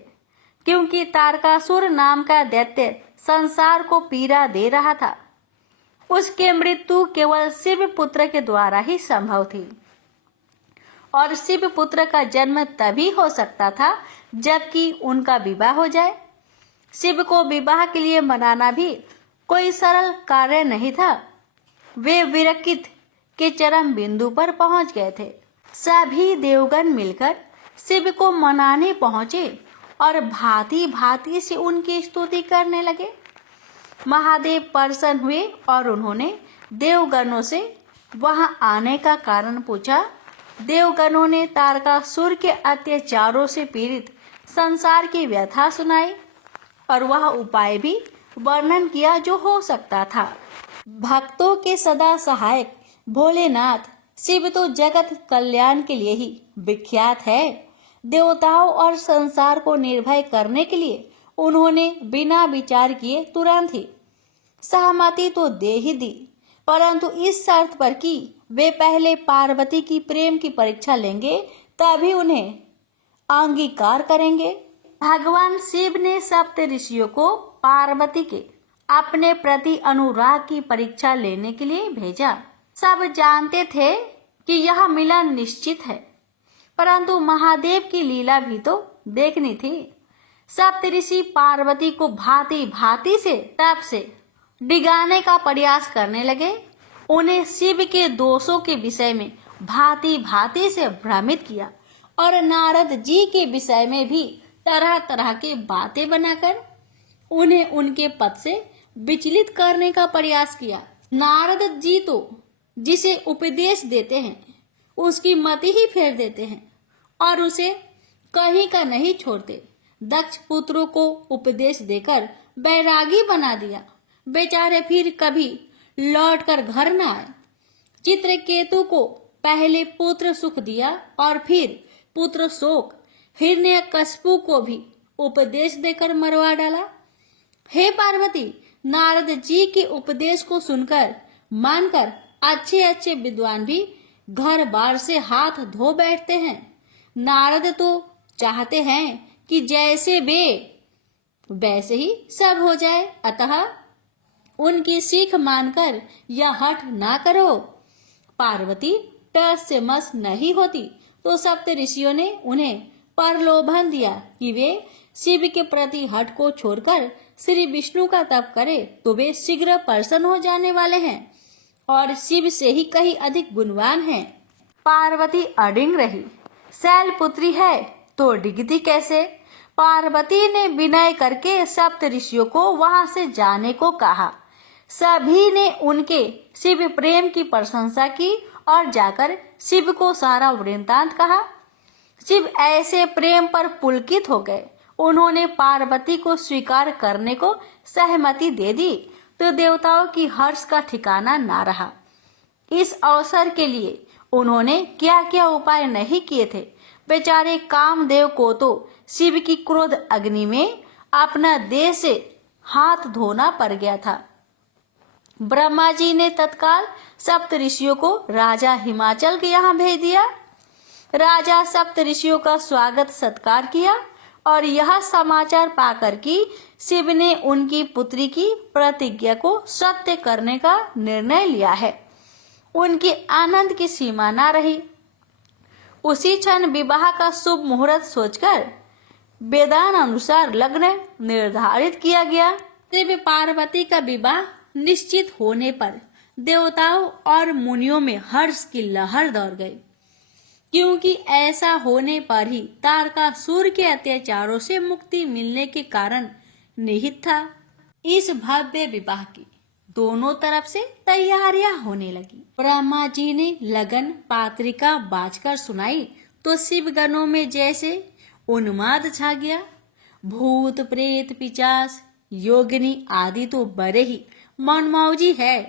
क्योंकि तारकासुर नाम का दैत्य संसार को पीड़ा दे रहा था। उसकी मृत्यु केवल शिव पुत्र के द्वारा ही संभव थी और शिव पुत्र का जन्म तभी हो सकता था जबकि उनका विवाह हो जाए। शिव को विवाह के लिए मनाना भी कोई सरल कार्य नहीं था। वे विरकित के चरम बिंदु पर पहुंच गए थे। सभी देवगण मिलकर शिव को मनाने पहुंचे और भांति भांति से उनकी स्तुति करने लगे। महादेव प्रसन्न हुए और उन्होंने देवगणों से वहां आने का कारण पूछा। देवगणों ने तारकासुर के अत्याचारों से पीड़ित संसार की व्यथा सुनाई और वह उपाय भी वर्णन किया जो हो सकता था। भक्तों के सदा सहायक भोलेनाथ शिव तो जगत कल्याण के लिए ही विख्यात है। देवताओं और संसार को निर्भय करने के लिए उन्होंने बिना विचार किए तुरंत ही सहमति तो दे ही दी, परंतु इस शर्त पर कि वे पहले पार्वती की प्रेम की परीक्षा लेंगे तभी उन्हें अंगीकार करेंगे। भगवान शिव ने सप्त ऋषियों को पार्वती के अपने प्रति अनुराग की परीक्षा लेने के लिए भेजा। सब जानते थे कि यह मिलन निश्चित है, परंतु महादेव की लीला भी तो देखनी थी। सप्तऋषि पार्वती को भांति भांति से तप से डिगाने का प्रयास करने लगे। उन्हें शिव के दोषों के विषय में भांति भांति से भ्रमित किया और नारद जी के विषय में भी तरह तरह के बातें बनाकर उन्हें उनके पद से विचलित करने का प्रयास किया। नारद जी तो जिसे उपदेश देते हैं उसकी मति ही फेर देते हैं और उसे कहीं का नहीं छोड़ते। दक्ष पुत्रों को उपदेश देकर बैरागी बना दिया। बेचारे फिर कभी लौटकर घर न आए। चित्रकेतु को पहले पुत्र सुख दिया और फिर पुत्र शोक। हिरण्यकशिपु को भी उपदेश देकर मरवा डाला। हे पार्वती, नारद जी के उपदेश को सुनकर मानकर अच्छे अच्छे विद्वान भी घर बार से हाथ धो बैठते हैं। नारद तो चाहते हैं कि जैसे वे वैसे ही सब हो जाए, अतः उनकी सीख मानकर यह हठ ना करो। पार्वती टस से मस नहीं होती तो सप्त ऋषियों ने उन्हें प्रलोभन दिया कि वे शिव के प्रति हठ को छोड़कर श्री विष्णु का तप करे तो वे शीघ्र प्रसन्न हो जाने वाले हैं और शिव से ही कहीं अधिक गुणवान हैं। पार्वती अडिंग रही। शैलपुत्री है तो डिगती कैसे? पार्वती ने विनय करके सप्त ऋषियों को वहां से जाने को कहा। सभी ने उनके शिव प्रेम की प्रशंसा की और जाकर शिव को सारा वृत्तांत कहा। शिव ऐसे प्रेम पर पुलकित हो गए। उन्होंने पार्वती को स्वीकार करने को सहमति दे दी तो देवताओं की हर्ष का ठिकाना ना रहा। इस अवसर के लिए उन्होंने क्या क्या उपाय नहीं किए थे। बेचारे कामदेव को तो शिव की क्रोध अग्नि में अपना देह से हाथ धोना पड़ गया था। ब्रह्मा जी ने तत्काल सप्त ऋषियों को राजा हिमाचल के यहाँ भेज दिया। राजा सप्त ऋषियों का स्वागत सत्कार किया और यह समाचार पाकर कि शिव ने उनकी पुत्री की प्रतिज्ञा को सत्य करने का निर्णय लिया है, उनके आनंद की सीमा न रही। उसी क्षण विवाह का शुभ मुहूर्त सोचकर वेदान अनुसार लग्न निर्धारित किया गया। शिव पार्वती का विवाह निश्चित होने पर देवताओं और मुनियों में हर्ष की लहर दौड़ गई, क्योंकि ऐसा होने पर ही तारकासुर के अत्याचारों से मुक्ति मिलने के कारण निहित था। इस भव्य विवाह की दोनों तरफ से तैयारियां होने लगी। ब्रह्मा जी ने लगन पात्रिका बाजकर सुनाई तो शिवगणों में जैसे उन्माद छा गया। भूत प्रेत पिशाच योगिनी आदि तो बड़े ही मनमौजी है।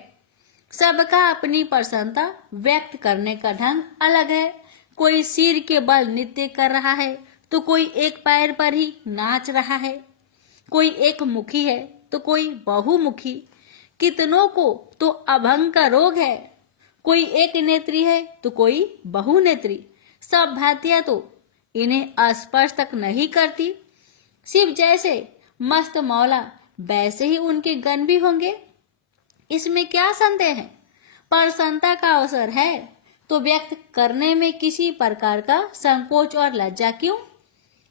सबका अपनी प्रसन्नता व्यक्त करने का ढंग अलग है। कोई सिर के बल नृत्य कर रहा है तो कोई एक पैर पर ही नाच रहा है। कोई एक मुखी है तो कोई बहुमुखी। कितनों को तो अभंग का रोग है। कोई एक नेत्री है तो कोई बहुनेत्री। सब भांतियां तो इन्हें स्पर्श तक नहीं करती। शिव जैसे मस्त मौला वैसे ही उनके गण भी होंगे, इसमें क्या संदेह है। प्रसन्नता का अवसर है तो व्यक्त करने में किसी प्रकार का संकोच और लज्जा क्यों।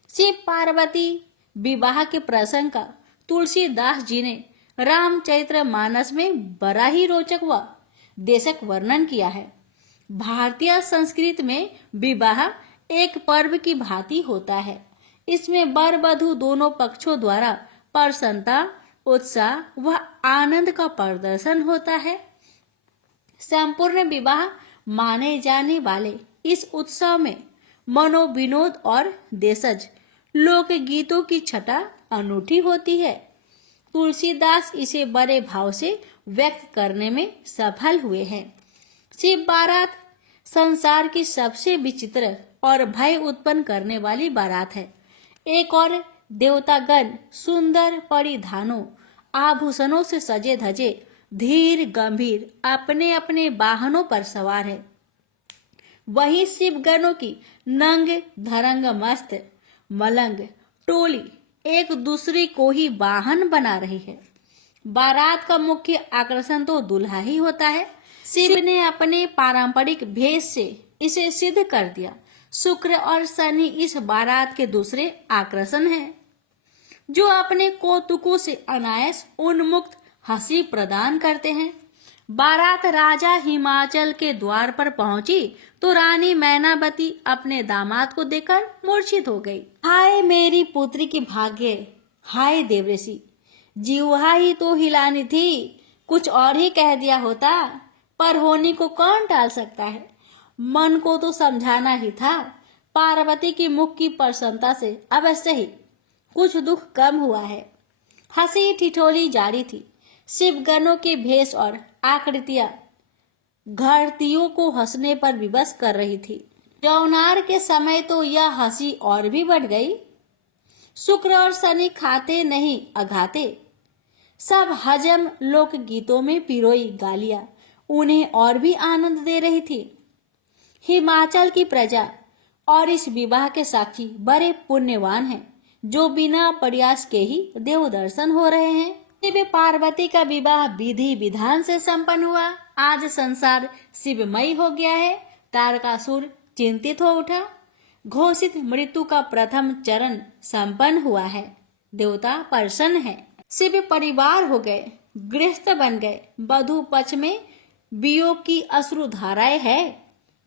शिव पार्वती विवाह के प्रसंग का तुलसीदास जी ने रामचरित्र मानस में बड़ा ही रोचक व देशक वर्णन किया है। भारतीय संस्कृति में विवाह एक पर्व की भांति होता है। इसमें वर वधू दोनों पक्षों द्वारा प्रसन्नता उत्साह व आनंद का प्रदर्शन होता है। संपूर्ण विवाह माने जाने वाले इस उत्सव में मनोविनोद और देशज लोक गीतों की छटा अनूठी होती है। तुलसीदास इसे बड़े भाव से व्यक्त करने में सफल हुए हैं। शिव बारात संसार की सबसे विचित्र और भय उत्पन्न करने वाली बारात है। एक और देवतागण सुंदर परिधानों आभूषणों से सजे धजे धीर गंभीर अपने अपने वाहनों पर सवार है। वही शिवगणों की नंग धरंग मस्त मलंग टोली एक दूसरे को ही वाहन बना रही है। बारात का मुख्य आकर्षण तो दूल्हा ही होता है। शिव ने अपने पारंपरिक भेष से इसे सिद्ध कर दिया। शुक्र और शनि इस बारात के दूसरे आकर्षण हैं, जो अपने कौतुकों से अनायास उन्मुक्त हंसी प्रदान करते हैं। बारात राजा हिमाचल के द्वार पर पहुंची तो रानी मैनावती अपने दामाद को देखकर मूर्छित हो गई। हाय मेरी पुत्री की भाग्य, हाय देवऋषि, जीवा ही तो हिलानी थी, कुछ और ही कह दिया होता, पर होने को कौन टाल सकता है। मन को तो समझाना ही था। पार्वती की मुख की प्रसन्नता से अवश्य ही कुछ दुख कम हुआ है। हंसी ठिठोली जारी थी। शिवगणों के भेष और आकृतियां घरतियों को हंसने पर विवश कर रही थी। जौनार के समय तो यह हंसी और भी बढ़ गई। शुक्र और शनि खाते नहीं अघाते। सब हजम लोक गीतों में पिरोई गालियां उन्हें और भी आनंद दे रही थी। हिमाचल की प्रजा और इस विवाह के साक्षी बड़े पुण्यवान हैं, जो बिना प्रयास के ही देव दर्शन हो रहे हैं। शिव पार्वती का विवाह विधि विधान से संपन्न हुआ। आज संसार शिवमय हो गया है। तारकासुर चिंतित हो उठा। घोषित मृत्यु का प्रथम चरण संपन्न हुआ है। देवता प्रसन्न है। शिव परिवार हो गए, गृहस्थ बन गए। वधु पक्ष में वियोग की अश्रु धाराएं है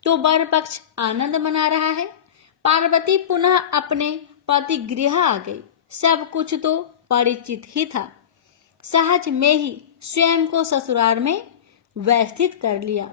तो वर पक्ष आनंद मना रहा है। पार्वती पुनः अपने पति गृह आ गई। सब कुछ तो परिचित ही था। सहज में ही स्वयं को ससुराल में व्यवस्थित कर लिया।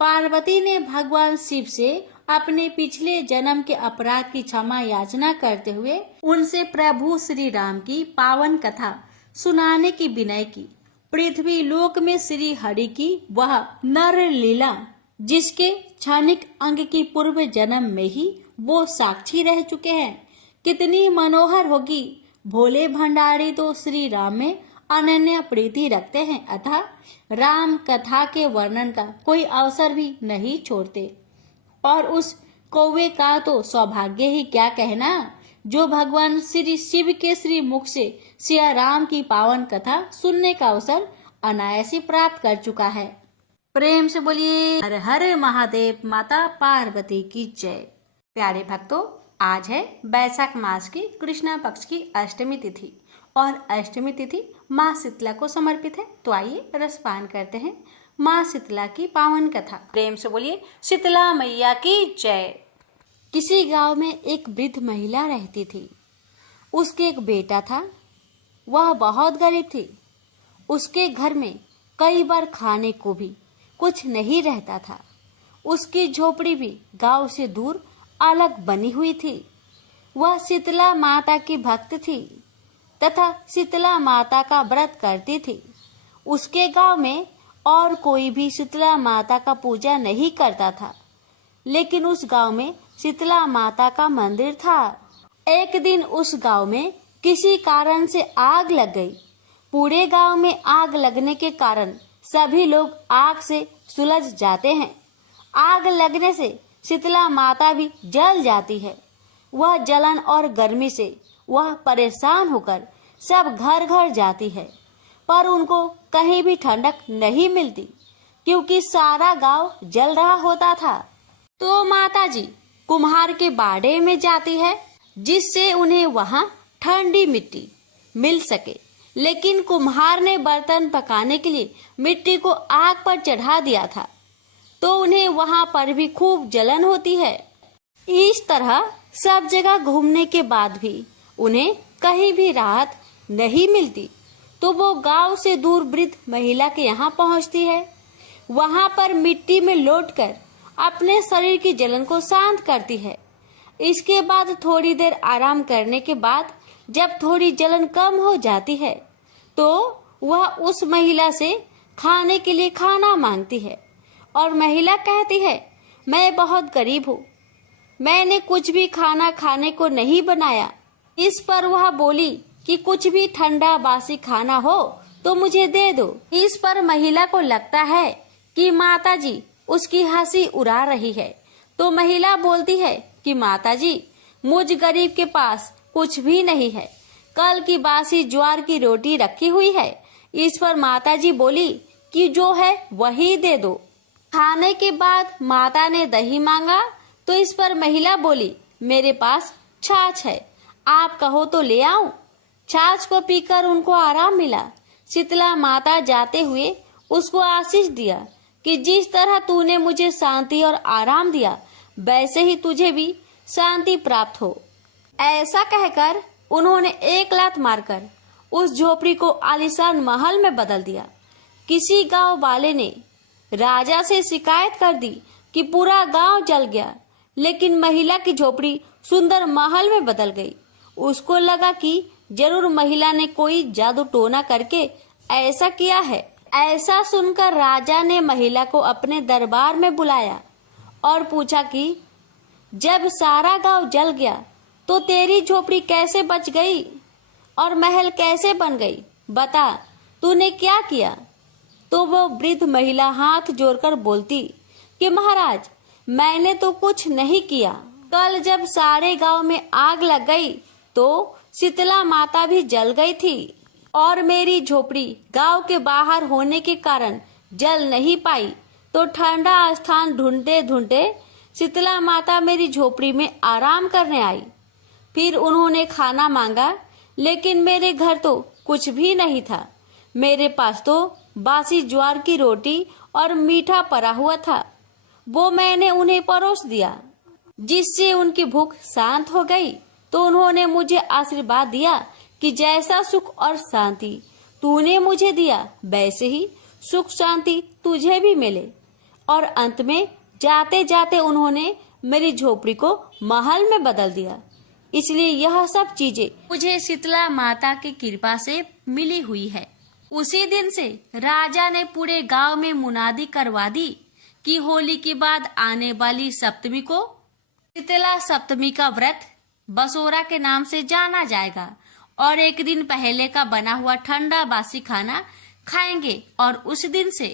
पार्वती ने भगवान शिव से अपने पिछले जन्म के अपराध की क्षमा याचना करते हुए उनसे प्रभु श्री राम की पावन कथा सुनाने की विनय की। पृथ्वी लोक में श्री हरि की वह नर लीला, जिसके क्षणिक अंग की पूर्व जन्म में ही वो साक्षी रह चुके हैं, कितनी मनोहर होगी। भोले भंडारी तो श्री राम में अनन्य प्रीति रखते हैं, अतः राम कथा के वर्णन का कोई अवसर भी नहीं छोड़ते। और उस कौवे का तो सौभाग्य ही क्या कहना, जो भगवान श्री शिव के श्री मुख से सिया राम की पावन कथा सुनने का अवसर अनायास ही प्राप्त कर चुका है। प्रेम से बोलिए हर हर महादेव, माता पार्वती की जय। प्यारे भक्तों, आज है बैसाख मास की कृष्णा पक्ष की अष्टमी तिथि और अष्टमी तिथि माँ शीतला को समर्पित है। तो आइए रसपान करते हैं माँ शीतला की पावन कथा। प्रेम से बोलिए शीतला मैया की जय। किसी गांव में एक वृद्ध महिला रहती थी। उसके एक बेटा था। वह बहुत गरीब थी। उसके घर में कई बार खाने को भी कुछ नहीं रहता था। उसकी झोपड़ी भी गांव से दूर अलग बनी हुई थी। वह शीतला माता की भक्त थी तथा शीतला माता का व्रत करती थी। उसके गांव में और कोई भी शीतला माता का पूजा नहीं करता था, लेकिन उस गांव में शीतला माता का मंदिर था। एक दिन उस गांव में किसी कारण से आग लग गई। पूरे गांव में आग लगने के कारण सभी लोग आग से सुलझ जाते हैं। आग लगने से शीतला माता भी जल जाती है। वह जलन और गर्मी से वह परेशान होकर सब घर घर जाती है, पर उनको कहीं भी ठंडक नहीं मिलती क्योंकि सारा गांव जल रहा होता था। तो माता जी कुम्हार के बाड़े में जाती है जिससे उन्हें वहां ठंडी मिट्टी मिल सके, लेकिन कुम्हार ने बर्तन पकाने के लिए मिट्टी को आग पर चढ़ा दिया था, तो उन्हें वहां पर भी खूब जलन होती है। इस तरह सब जगह घूमने के बाद भी उन्हें कहीं भी राहत नहीं मिलती। तो वो गांव से दूर वृद्ध महिला के यहाँ पहुँचती है। वहां पर मिट्टी में लौटकर अपने शरीर की जलन को शांत करती है। इसके बाद थोड़ी देर आराम करने के बाद जब थोड़ी जलन कम हो जाती है तो वह उस महिला से खाने के लिए खाना मांगती है और महिला कहती है, मैं बहुत गरीब हूँ, मैंने कुछ भी खाना खाने को नहीं बनाया। इस पर वह बोली कि कुछ भी ठंडा बासी खाना हो तो मुझे दे दो। इस पर महिला को लगता है कि माताजी उसकी हंसी उड़ा रही है। तो महिला बोलती है कि माताजी, मुझ गरीब के पास कुछ भी नहीं है, कल की बासी ज्वार की रोटी रखी हुई है। इस पर माताजी बोली कि जो है वही दे दो। खाने के बाद माता ने दही मांगा तो इस पर महिला बोली, मेरे पास छाछ है, आप कहो तो ले आऊं। छाछ को पीकर उनको आराम मिला। शीतला माता जाते हुए उसको आशीष दिया कि जिस तरह तूने मुझे शांति और आराम दिया वैसे ही तुझे भी शांति प्राप्त हो। ऐसा कहकर उन्होंने एक लात मारकर उस झोपड़ी को आलीशान महल में बदल दिया। किसी गांव वाले ने राजा से शिकायत कर दी कि पूरा गांव जल गया, लेकिन महिला की झोपड़ी सुंदर महल में बदल गई। उसको लगा कि जरूर महिला ने कोई जादू टोना करके ऐसा किया है। ऐसा सुनकर राजा ने महिला को अपने दरबार में बुलाया और पूछा कि जब सारा गांव जल गया तो तेरी झोपड़ी कैसे बच गई और महल कैसे बन गई, बता तूने क्या किया। तो वो वृद्ध महिला हाथ जोड़कर बोलती कि महाराज, मैंने तो कुछ नहीं किया। कल जब सारे गांव में आग लग गई तो शीतला माता भी जल गई थी और मेरी झोपड़ी गांव के बाहर होने के कारण जल नहीं पाई। तो ठंडा स्थान ढूंढते ढूंढते शीतला माता मेरी झोपड़ी में आराम करने आई। फिर उन्होंने खाना मांगा, लेकिन मेरे घर तो कुछ भी नहीं था। मेरे पास तो बासी ज्वार की रोटी और मीठा पड़ा हुआ था। वो मैंने उन्हें परोस दिया, जिससे उनकी भूख शांत हो गई। तो उन्होंने मुझे आशीर्वाद दिया कि जैसा सुख और शांति तूने मुझे दिया वैसे ही सुख शांति तुझे भी मिले। और अंत में जाते जाते उन्होंने मेरी झोपड़ी को महल में बदल दिया। इसलिए यह सब चीजें मुझे शीतला माता की कृपा से मिली हुई है। उसी दिन से राजा ने पूरे गांव में मुनादी करवा दी कि होली के बाद आने वाली सप्तमी को शीतला सप्तमी का व्रत बसोरा के नाम से जाना जाएगा और एक दिन पहले का बना हुआ ठंडा बासी खाना खाएंगे और उस दिन से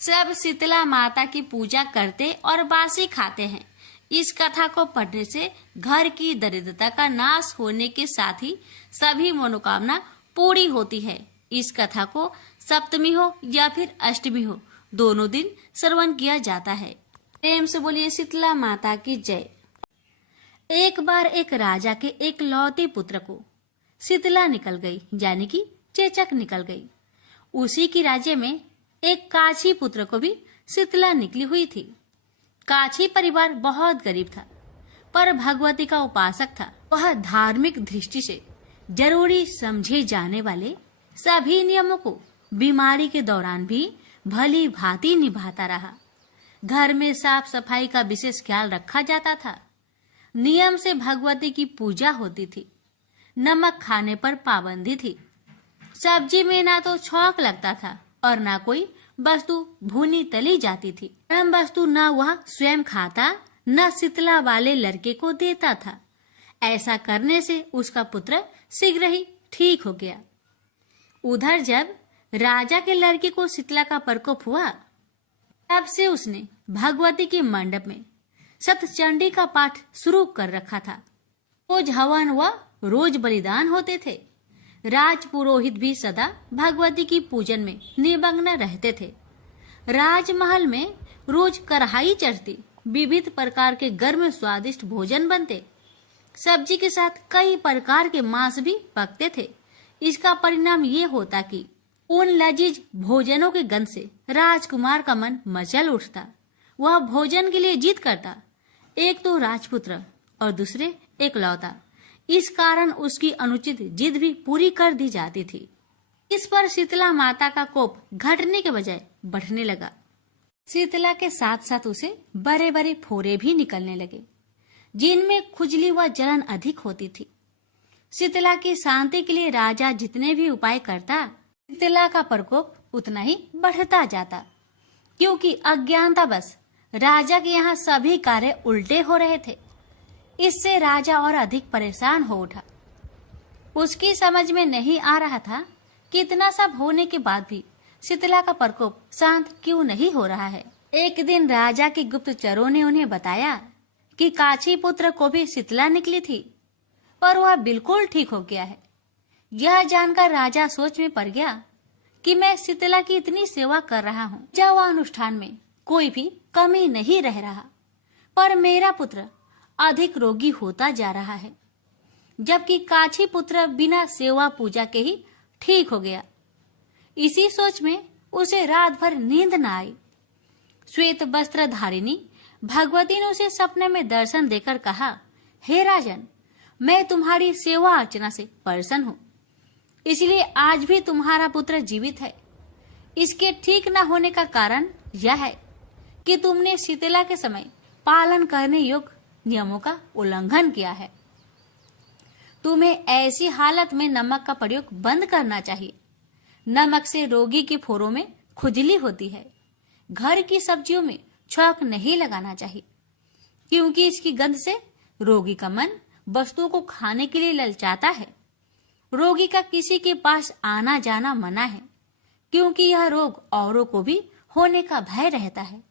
सब शीतला माता की पूजा करते और बासी खाते हैं। इस कथा को पढ़ने से घर की दरिद्रता का नाश होने के साथ ही सभी मनोकामना पूरी होती है। इस कथा को सप्तमी हो या फिर अष्टमी हो, दोनों दिन श्रवण किया जाता है। प्रेम से बोलिए शीतला माता की जय। एक बार एक राजा के एक लौते पुत्र को शीतला निकल गई, यानी कि चेचक निकल गई। उसी की राज्य में एक काछी पुत्र को भी शीतला निकली हुई थी। काछी परिवार बहुत गरीब था, पर भगवती का उपासक था। वह धार्मिक दृष्टि से जरूरी समझे जाने वाले सभी नियमों को बीमारी के दौरान भी भली भांति निभाता रहा। घर में साफ सफाई का विशेष ख्याल रखा जाता था। नियम से भगवती की पूजा होती थी। नमक खाने पर पाबंदी थी। सब्जी में ना तो छौंक लगता था और ना कोई वस्तु भुनी तली जाती थी। गरम वस्तु न वह स्वयं खाता, न शीतला वाले लड़के को देता था। ऐसा करने से उसका पुत्र शीघ्र ही ठीक हो गया। उधर जब राजा के लड़के को शीतला का प्रकोप हुआ, तब से उसने भगवती के मंडप में सतचंडी का पाठ शुरू कर रखा था। रोज हवन व रोज बलिदान होते थे। राज पुरोहित भी सदा भगवती की पूजन में निमग्न रहते थे। राजमहल में रोज कढ़ाई चढ़ती, विविध प्रकार के गर्म स्वादिष्ट भोजन बनते। सब्जी के साथ कई प्रकार के मांस भी पकते थे। इसका परिणाम ये होता कि उन लजीज भोजनों के गंध से राजकुमार का मन मचल उठता। वह भोजन के लिए जिद करता। एक तो राजपुत्र और दूसरे एकलौता। इस कारण उसकी अनुचित जिद भी पूरी कर दी जाती थी। इस पर शीतला माता का कोप घटने के बजाय बढ़ने लगा। शीतला के साथ साथ उसे बड़े बड़े फोड़े भी निकलने लगे, जिनमें खुजली व जलन अधिक होती थी। शीतला की शांति के लिए राजा जितने भी उपाय करता, शीतला का प्रकोप उतना ही बढ़ता जाता, क्योंकि अज्ञानतावश राजा के यहाँ सभी कार्य उल्टे हो रहे थे। इससे राजा और अधिक परेशान हो उठा। उसकी समझ में नहीं आ रहा था कि इतना सब होने के बाद भी शीतला का प्रकोप शांत क्यों नहीं हो रहा है। एक दिन राजा के गुप्तचरों ने उन्हें बताया कि काछी पुत्र को भी शीतला निकली थी, पर वह बिल्कुल ठीक हो गया है। यह जानकर राजा सोच में पड़ गया कि मैं शीतला की इतनी सेवा कर रहा हूँ, जब अनुष्ठान में कोई भी कमी नहीं रह रहा, पर मेरा पुत्र अधिक रोगी होता जा रहा है, जबकि काछी पुत्र बिना सेवा पूजा के ही ठीक हो गया। इसी सोच में उसे रात भर नींद न आई। श्वेत वस्त्र धारिणी भगवती ने उसे सपने में दर्शन देकर कहा, हे राजन, मैं तुम्हारी सेवा अर्चना से प्रसन्न हूँ, इसलिए आज भी तुम्हारा पुत्र जीवित है। इसके ठीक न होने का कारण यह है कि तुमने शीतला के समय पालन करने योग्य नियमों का उल्लंघन किया है। तुम्हें ऐसी हालत में नमक का प्रयोग बंद करना चाहिए। नमक से रोगी के फोड़ों में खुजली होती है। घर की सब्जियों में छौंक नहीं लगाना चाहिए, क्योंकि इसकी गंध से रोगी का मन वस्तुओं को खाने के लिए ललचाता है। रोगी का किसी के पास आना जाना मना है, क्योंकि यह रोग औरों को भी होने का भय रहता है।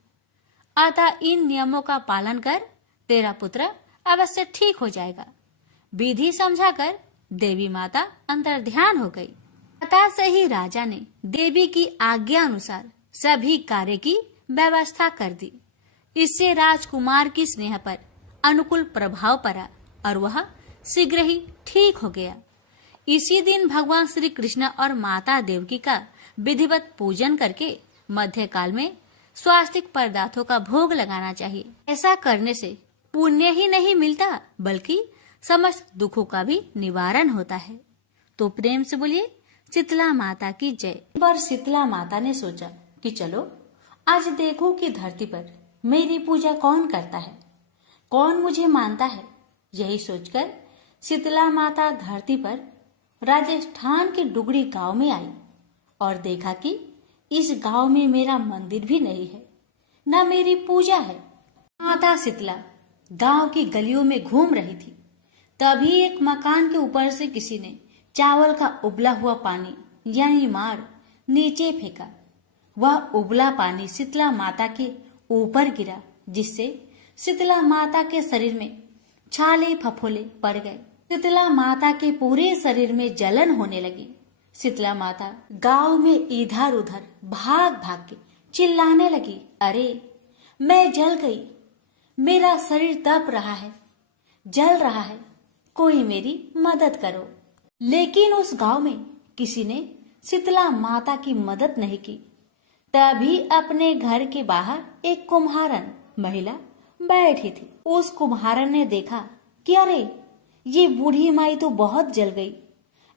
अतः इन नियमों का पालन कर तेरा पुत्र अवश्य ठीक हो जाएगा। विधि समझाकर देवी माता अंतर्ध्यान हो गई। अतः से ही राजा ने देवी की आज्ञा अनुसार सभी कार्य की व्यवस्था कर दी। इससे राजकुमार की स्नेह पर अनुकूल प्रभाव पड़ा और वह शीघ्र ही ठीक हो गया। इसी दिन भगवान श्री कृष्ण और माता देवकी का विधिवत पूजन करके मध्यकाल में स्वास्तिक पदार्थों का भोग लगाना चाहिए। ऐसा करने से पुण्य ही नहीं मिलता, बल्कि समस्त दुखों का भी निवारण होता है। तो प्रेम से बोलिए शीतला माता की जय। एक बार शीतला माता ने सोचा कि चलो आज देखूं कि धरती पर मेरी पूजा कौन करता है, कौन मुझे मानता है। यही सोचकर शीतला माता धरती पर राजस्थान के डुगड़ी गांव में आई और देखा कि इस गांव में मेरा मंदिर भी नहीं है, न मेरी पूजा है। माता शीतला गांव की गलियों में घूम रही थी। तभी एक मकान के ऊपर से किसी ने चावल का उबला हुआ पानी यानी माड़ नीचे फेंका। वह उबला पानी शीतला माता के ऊपर गिरा, जिससे शीतला माता के शरीर में छाले फफोले पड़ गए। शीतला माता के पूरे शरीर में जलन होने लगी। शीतला माता गांव में इधर उधर भाग भाग के चिल्लाने लगी, अरे मैं जल गई, मेरा शरीर तप रहा है, जल रहा है, कोई मेरी मदद करो। लेकिन उस गांव में किसी ने शीतला माता की मदद नहीं की। तभी अपने घर के बाहर एक कुम्हारन महिला बैठी थी। उस कुम्हारन ने देखा कि अरे ये बूढ़ी माई तो बहुत जल गई,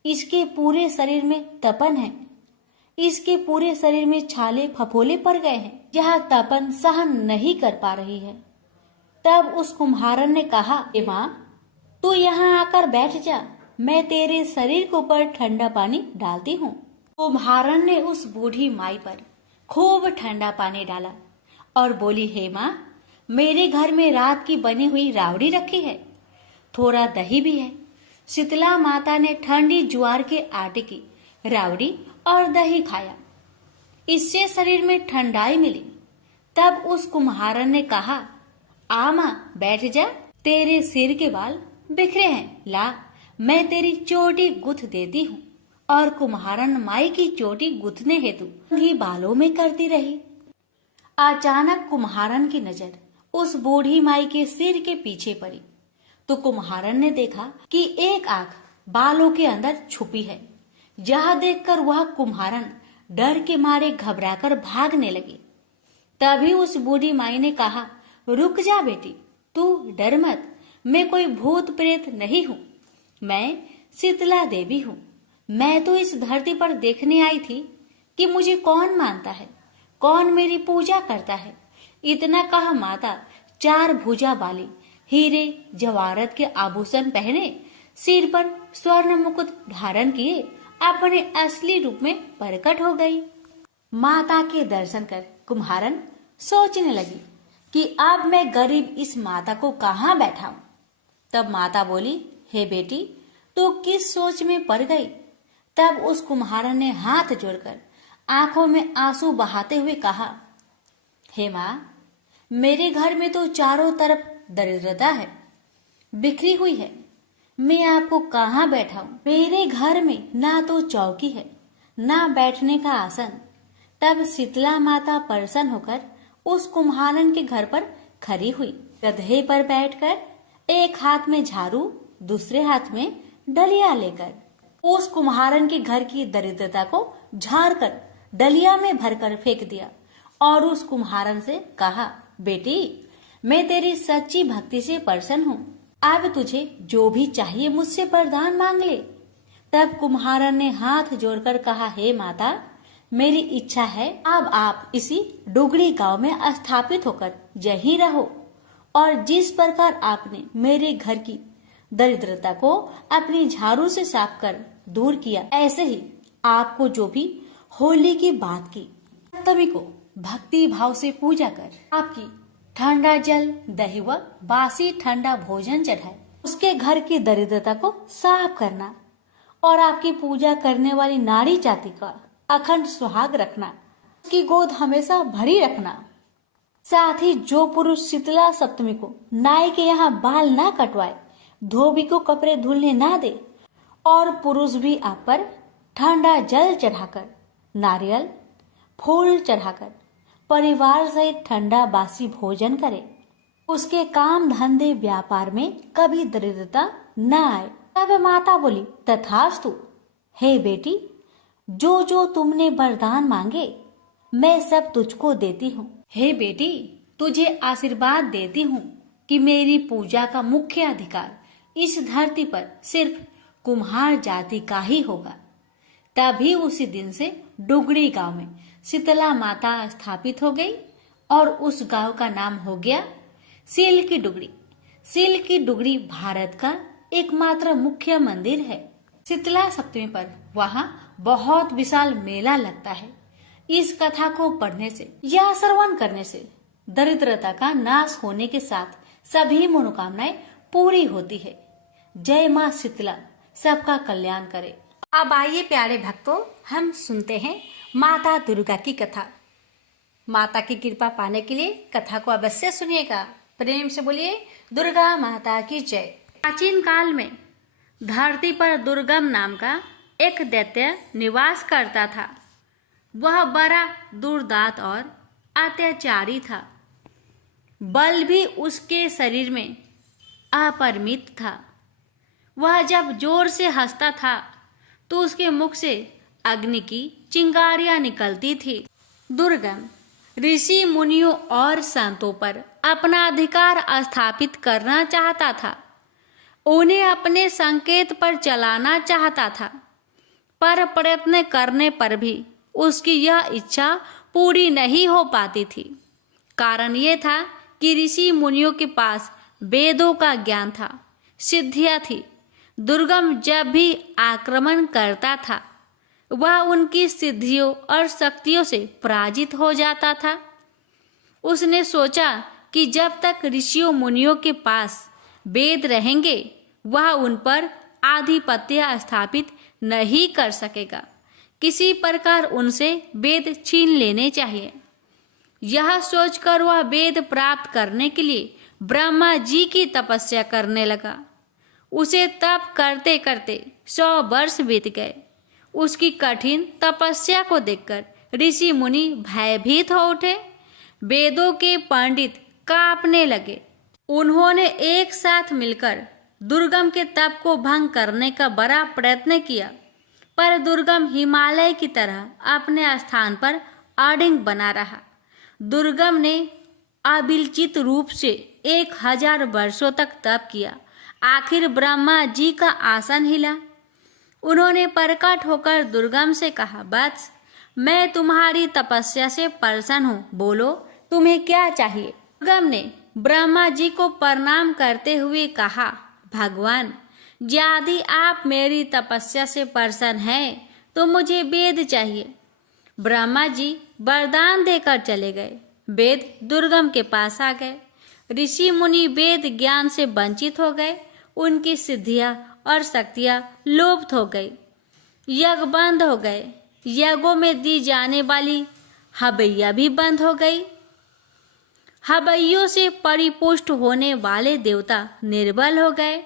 इसके पूरे शरीर में तपन है, इसके पूरे शरीर में छाले फफोले पड़ गए हैं, यह तपन सहन नहीं कर पा रही है। तब उस कुम्हारन ने कहा, ए माँ तू यहाँ आकर बैठ जा, मैं तेरे शरीर के ऊपर ठंडा पानी डालती हूँ। कुम्हारन ने उस बूढ़ी माई पर खूब ठंडा पानी डाला और बोली, हे माँ मेरे घर में रात की बनी हुई रावड़ी रखी है, थोड़ा दही भी है। शीतला माता ने ठंडी ज्वार के आटे की रावड़ी और दही खाया, इससे शरीर में ठंडाई मिली। तब उस कुम्हारन ने कहा, आ माँ बैठ जा, तेरे सिर के बाल बिखरे हैं, ला मैं तेरी चोटी गुथ देती हूँ। और कुम्हारन माई की चोटी गुथने हेतु ही बालों में करती रही। अचानक कुम्हारन की नजर उस बूढ़ी माई के सिर के पीछे पड़ी तो कुम्हारन ने देखा कि एक आंख बालों के अंदर छुपी है। यह देखकर वह कुम्हारन डर के मारे घबराकर भागने लगी। तभी उस बूढ़ी माई ने कहा, रुक जा बेटी, तू डर मत, मैं कोई भूत प्रेत नहीं हूँ, मैं शीतला देवी हूँ। मैं तो इस धरती पर देखने आई थी कि मुझे कौन मानता है, कौन मेरी पूजा करता है। इतना कहा माता 4 भुजा वाली हीरे जवाहरत के आभूषण पहने, सिर पर स्वर्ण मुकुट धारण किए अपने असली रूप में प्रकट हो गई। माता के दर्शन कर कुम्हारन सोचने लगी कि अब मैं गरीब इस माता को कहाँ बैठाऊं। तब माता बोली, हे बेटी तू किस सोच में पड़ गई। तब उस कुम्हारन ने हाथ जोड़कर आंखों में आंसू बहाते हुए कहा, हे माँ मेरे घर में तो चारों तरफ दरिद्रता है, बिखरी हुई है, मैं आपको कहाँ बैठाऊं। मेरे घर में ना तो चौकी है, ना बैठने का आसन। तब शीतला माता प्रसन्न होकर उस कुम्हारन के घर पर खड़ी हुई। गधे पर बैठकर एक हाथ में झाड़ू, दूसरे हाथ में डलिया लेकर उस कुम्हारन के घर की दरिद्रता को झाड़कर डलिया में भरकर फेंक दिया और उस कुम्हारन से कहा, बेटी मैं तेरी सच्ची भक्ति से प्रसन्न हूँ, अब तुझे जो भी चाहिए मुझसे वरदान मांग ले। तब कुम्हारन ने हाथ जोड़कर कहा, हे माता मेरी इच्छा है अब आप इसी डुगड़ी गांव में स्थापित होकर यहीं रहो और जिस प्रकार आपने मेरे घर की दरिद्रता को अपनी झाड़ू से साफ कर दूर किया, ऐसे ही आपको जो भी होली की बात की, सप्तमी को भक्ति भाव से पूजा कर आपकी ठंडा जल, दही व बासी ठंडा भोजन चढ़ाए, उसके घर की दरिद्रता को साफ करना और आपकी पूजा करने वाली नारी जाति का अखंड सुहाग रखना, उसकी गोद हमेशा भरी रखना। साथ ही जो पुरुष शीतला सप्तमी को नाई के यहाँ बाल ना कटवाए, धोबी को कपड़े धुलने ना दे और पुरुष भी आप पर ठंडा जल चढ़ाकर, नारियल फूल चढ़ाकर परिवार सहित ठंडा बासी भोजन करे, उसके काम धंधे व्यापार में कभी दरिद्रता न आए। तब माता बोली, तथास्तु। हे बेटी जो जो तुमने वरदान मांगे मैं सब तुझको देती हूँ। हे बेटी तुझे आशीर्वाद देती हूँ कि मेरी पूजा का मुख्य अधिकार इस धरती पर सिर्फ कुम्हार जाति का ही होगा। तभी उसी दिन से डुगड़ी गांव में शीतला माता स्थापित हो गई और उस गांव का नाम हो गया सील की डुगड़ी। सील की डुगड़ी भारत का एकमात्र मुख्य मंदिर है। शीतला सप्तमी पर वहाँ बहुत विशाल मेला लगता है। इस कथा को पढ़ने से या श्रवण करने से दरिद्रता का नाश होने के साथ सभी मनोकामनाएं पूरी होती है। जय माँ शीतला सबका कल्याण करे। अब आइए प्यारे भक्तों, हम सुनते हैं माता दुर्गा की कथा। माता की कृपा पाने के लिए कथा को अवश्य सुनिएगा। प्रेम से बोलिए दुर्गा माता की जय। प्राचीन काल में धरती पर दुर्गम नाम का एक दैत्य निवास करता था। वह बड़ा दुर्दांत और अत्याचारी था। बल भी उसके शरीर में अपरिमित था। वह जब जोर से हंसता था तो उसके मुख से अग्नि की चिंगारियां निकलती थी। दुर्गम ऋषि मुनियों और संतों पर अपना अधिकार स्थापित करना चाहता था। उन्हें अपने संकेत पर चलाना चाहता था, पर प्रयत्न करने पर भी उसकी यह इच्छा पूरी नहीं हो पाती थी। कारण ये था कि ऋषि मुनियों के पास वेदों का ज्ञान था, सिद्धियां थी। दुर्गम जब भी आक्रमण करता था वह उनकी सिद्धियों और शक्तियों से पराजित हो जाता था। उसने सोचा कि जब तक ऋषियों मुनियों के पास वेद रहेंगे वह उन पर आधिपत्य स्थापित नहीं कर सकेगा। किसी प्रकार उनसे वेद छीन लेने चाहिए। यह सोचकर वह वेद प्राप्त करने के लिए ब्रह्मा जी की तपस्या करने लगा। उसे तप करते करते 100 वर्ष बीत गए। उसकी कठिन तपस्या को देखकर ऋषि मुनि भयभीत हो उठे। वेदों के पंडित कांपने लगे। उन्होंने एक साथ मिलकर दुर्गम के तप को भंग करने का बड़ा प्रयत्न किया, पर दुर्गम हिमालय की तरह अपने स्थान पर अडिग बना रहा। दुर्गम ने अविचलित रूप से 1000 वर्षों तक तप किया। आखिर ब्रह्मा जी का आसन हिला। उन्होंने प्रकट होकर दुर्गम से कहा, वत्स, मैं तुम्हारी तपस्या से प्रसन्न हूँ, बोलो तुम्हें क्या चाहिए। दुर्गम ने ब्रह्मा जी को प्रणाम करते हुए कहा, भगवान, यदि आप मेरी तपस्या से प्रसन्न हैं तो मुझे वेद चाहिए। ब्रह्मा जी वरदान देकर चले गए। वेद दुर्गम के पास आ गए। ऋषि मुनि वेद ज्ञान से वंचित हो गए। उनकी सिद्धियां और शक्तियां लुप्त हो गई। यज्ञ बंद हो गए। यज्ञों में दी जाने वाली हवैया भी बंद हो गई। हवैयों से परिपुष्ट होने वाले देवता निर्बल हो गए।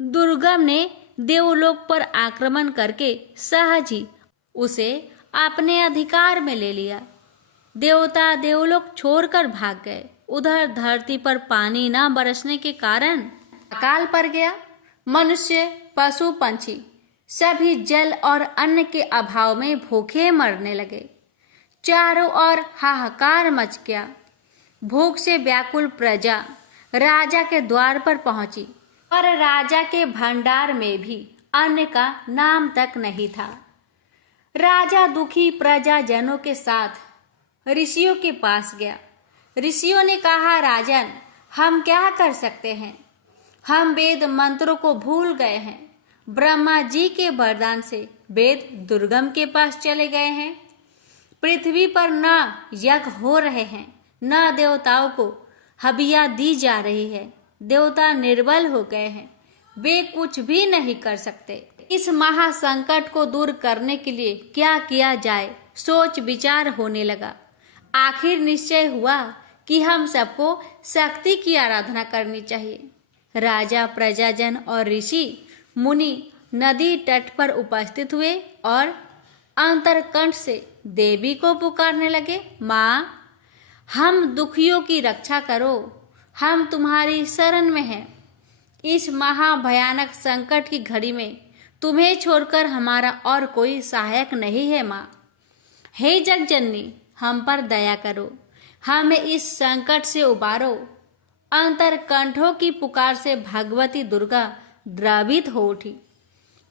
दुर्गम ने देवलोक पर आक्रमण करके सहज ही उसे अपने अधिकार में ले लिया। देवता देवलोक छोड़कर भाग गए। उधर धरती पर पानी न बरसने के कारण अकाल पड़ गया। मनुष्य, पशु, पंछी सभी जल और अन्न के अभाव में भूखे मरने लगे। चारों ओर हाहाकार मच गया। भूख से व्याकुल प्रजा राजा के द्वार पर पहुंची, पर राजा के भंडार में भी अन्न का नाम तक नहीं था। राजा दुखी प्रजाजनों के साथ ऋषियों के पास गया। ऋषियों ने कहा, राजन, हम क्या कर सकते हैं? हम वेद मंत्रों को भूल गए हैं। ब्रह्मा जी के वरदान से वेद दुर्गम के पास चले गए हैं। पृथ्वी पर न यज्ञ हो रहे हैं, न देवताओं को हविया दी जा रही है। देवता निर्बल हो गए हैं। वे कुछ भी नहीं कर सकते। इस महासंकट को दूर करने के लिए क्या किया जाए, सोच विचार होने लगा। आखिर निश्चय हुआ कि हम सबको शक्ति की आराधना करनी चाहिए। राजा, प्रजाजन और ऋषि मुनि नदी तट पर उपस्थित हुए और अंतरकंठ से देवी को पुकारने लगे, माँ, हम दुखियों की रक्षा करो, हम तुम्हारी शरण में हैं। इस महाभयानक संकट की घड़ी में तुम्हें छोड़कर हमारा और कोई सहायक नहीं है। माँ, हे जगजननी, हम पर दया करो, हमें इस संकट से उबारो। अंतरकंठों की पुकार से भगवती दुर्गा द्रवित हो उठी।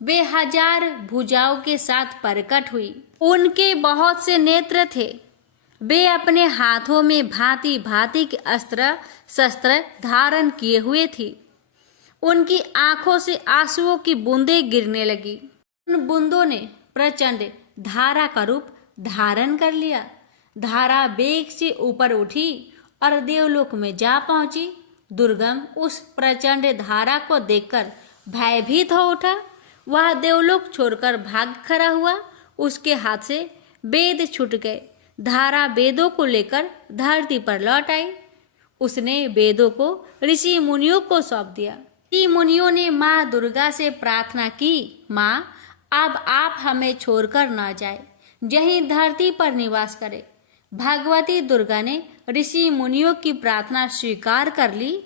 वे 1000 भुजाओं के साथ प्रकट हुई। उनके बहुत से नेत्र थे। वे अपने हाथों में भांति भांति के अस्त्र शस्त्र धारण किए हुए थी। उनकी आंखों से आंसुओं की बूंदें गिरने लगी। उन बूंदों ने प्रचंड धारा का रूप धारण कर लिया। धारा वेग से ऊपर उठी और देवलोक में जा पहुंची। दुर्गम उस प्रचंड धारा को देखकर भयभीत हो उठा। वह देवलोक छोड़कर भाग खड़ा हुआ। उसके हाथ से वेद छूट गए। धारा वेदों को लेकर धरती पर लौट आई। उसने वेदों को ऋषि मुनियों को सौंप दिया। ऋषि मुनियों ने माँ दुर्गा से प्रार्थना की, माँ अब आप हमें छोड़कर ना जाए, यहीं धरती पर निवास करें। भगवती दुर्गा ने ऋषि मुनियों की प्रार्थना स्वीकार कर ली।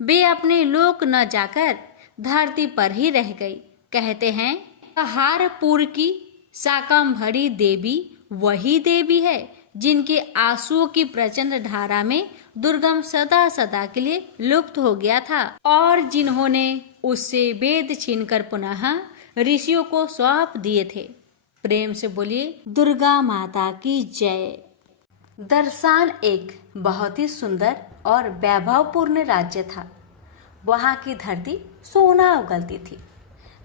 वे अपने लोक न जाकर धरती पर ही रह गई। कहते हैं, हारपुर की शाकंभरी देवी वही देवी है जिनके आंसुओं की प्रचंड धारा में दुर्गम सदा सदा के लिए लुप्त हो गया था और जिन्होंने उससे वेद छीनकर पुनः ऋषियों को सौंप दिए थे। प्रेम से बोलिए दुर्गा माता की जय। दर्शान एक बहुत ही सुंदर और वैभवपूर्ण राज्य था। वहाँ की धरती सोना उगलती थी।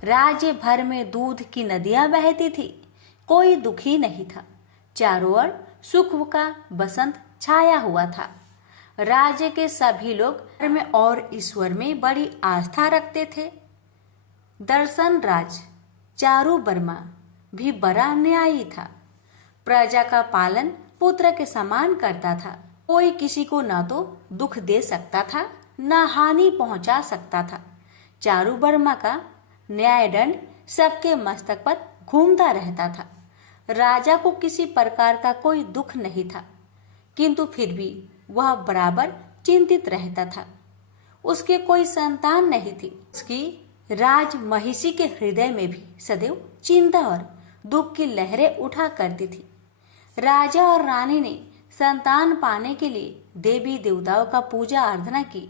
राज्य भर में दूध की नदियां बहती थी। कोई दुखी नहीं था। चारों ओर सुख का बसंत छाया हुआ था। राज्य के सभी लोग धर्म में और ईश्वर में बड़ी आस्था रखते थे। दर्शन राज चारू वर्मा भी बड़ा न्यायी था। प्रजा का पालन पुत्र के समान करता था। कोई किसी को न तो दुख दे सकता था न हानि पहुंचा सकता था। चारू वर्मा का न्याय दंड सबके मस्तक पर घूमता रहता था। राजा को किसी प्रकार का कोई दुख नहीं था, किंतु फिर भी वह बराबर चिंतित रहता था। उसके कोई संतान नहीं थी। उसकी राज महिषी के हृदय में भी सदैव चिंता और दुख की लहरें उठा करती थी। राजा और रानी ने संतान पाने के लिए देवी देवताओं का पूजा आराधना की।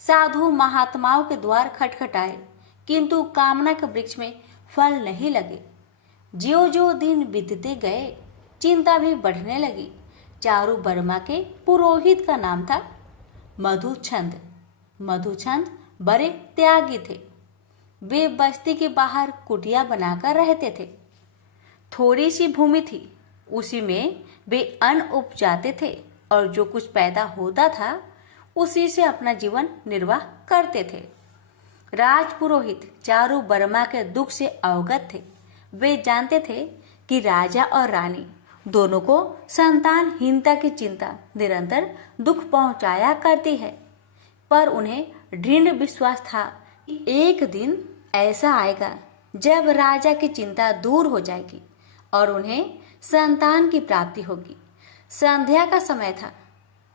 साधु महात्माओं के द्वार खटखटाए, किंतु कामना के वृक्ष में फल नहीं लगे। ज्यों ज्यों दिन बीतते गए चिंता भी बढ़ने लगी। चारू वर्मा के पुरोहित का नाम था मधुचंद। मधुचंद बड़े त्यागी थे। वे बस्ती के बाहर कुटिया बनाकर रहते थे। थोड़ी सी भूमि थी, उसी में वे अन्न उपजाते थे और जो कुछ पैदा होता था उसी से अपना जीवन निर्वाह करते थे। राजपुरोहित चारू वर्मा के दुख से अवगत थे। वे जानते थे कि राजा और रानी दोनों को संतानहीनता की चिंता निरंतर दुख पहुंचाया करती है, पर उन्हें दृढ़ विश्वास था कि एक दिन ऐसा आएगा जब राजा की चिंता दूर हो जाएगी और उन्हें संतान की प्राप्ति होगी। संध्या का समय था।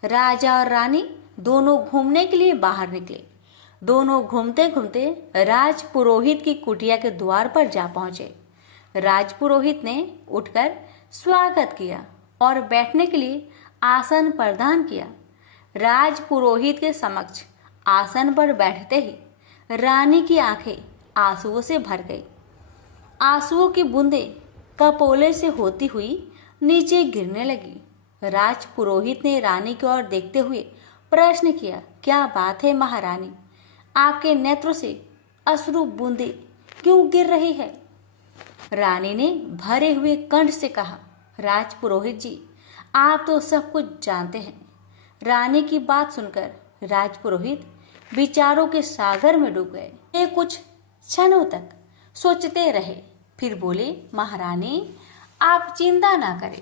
राजा और रानी दोनों घूमने के लिए बाहर निकले। दोनों घूमते घूमते राजपुरोहित की कुटिया के द्वार पर जा पहुंचे। राजपुरोहित ने उठकर स्वागत किया और बैठने के लिए आसन प्रदान किया। राजपुरोहित के समक्ष आसन पर बैठते ही रानी की आंखें आंसुओं से भर गई। आंसुओं की बूंदें कपोले से होती हुई नीचे गिरने लगी। राजपुरोहित ने रानी की ओर देखते हुए प्रश्न किया, क्या बात है महारानी, आपके नेत्र से अश्रु बूंदें क्यों गिर रही है? रानी ने भरे हुए कंठ से कहा, राजपुरोहित जी, आप तो सब कुछ जानते हैं। रानी की बात सुनकर राजपुरोहित विचारों के सागर में डूब गए। वे कुछ क्षणों तक सोचते रहे, फिर बोले, महारानी आप चिंता ना करें,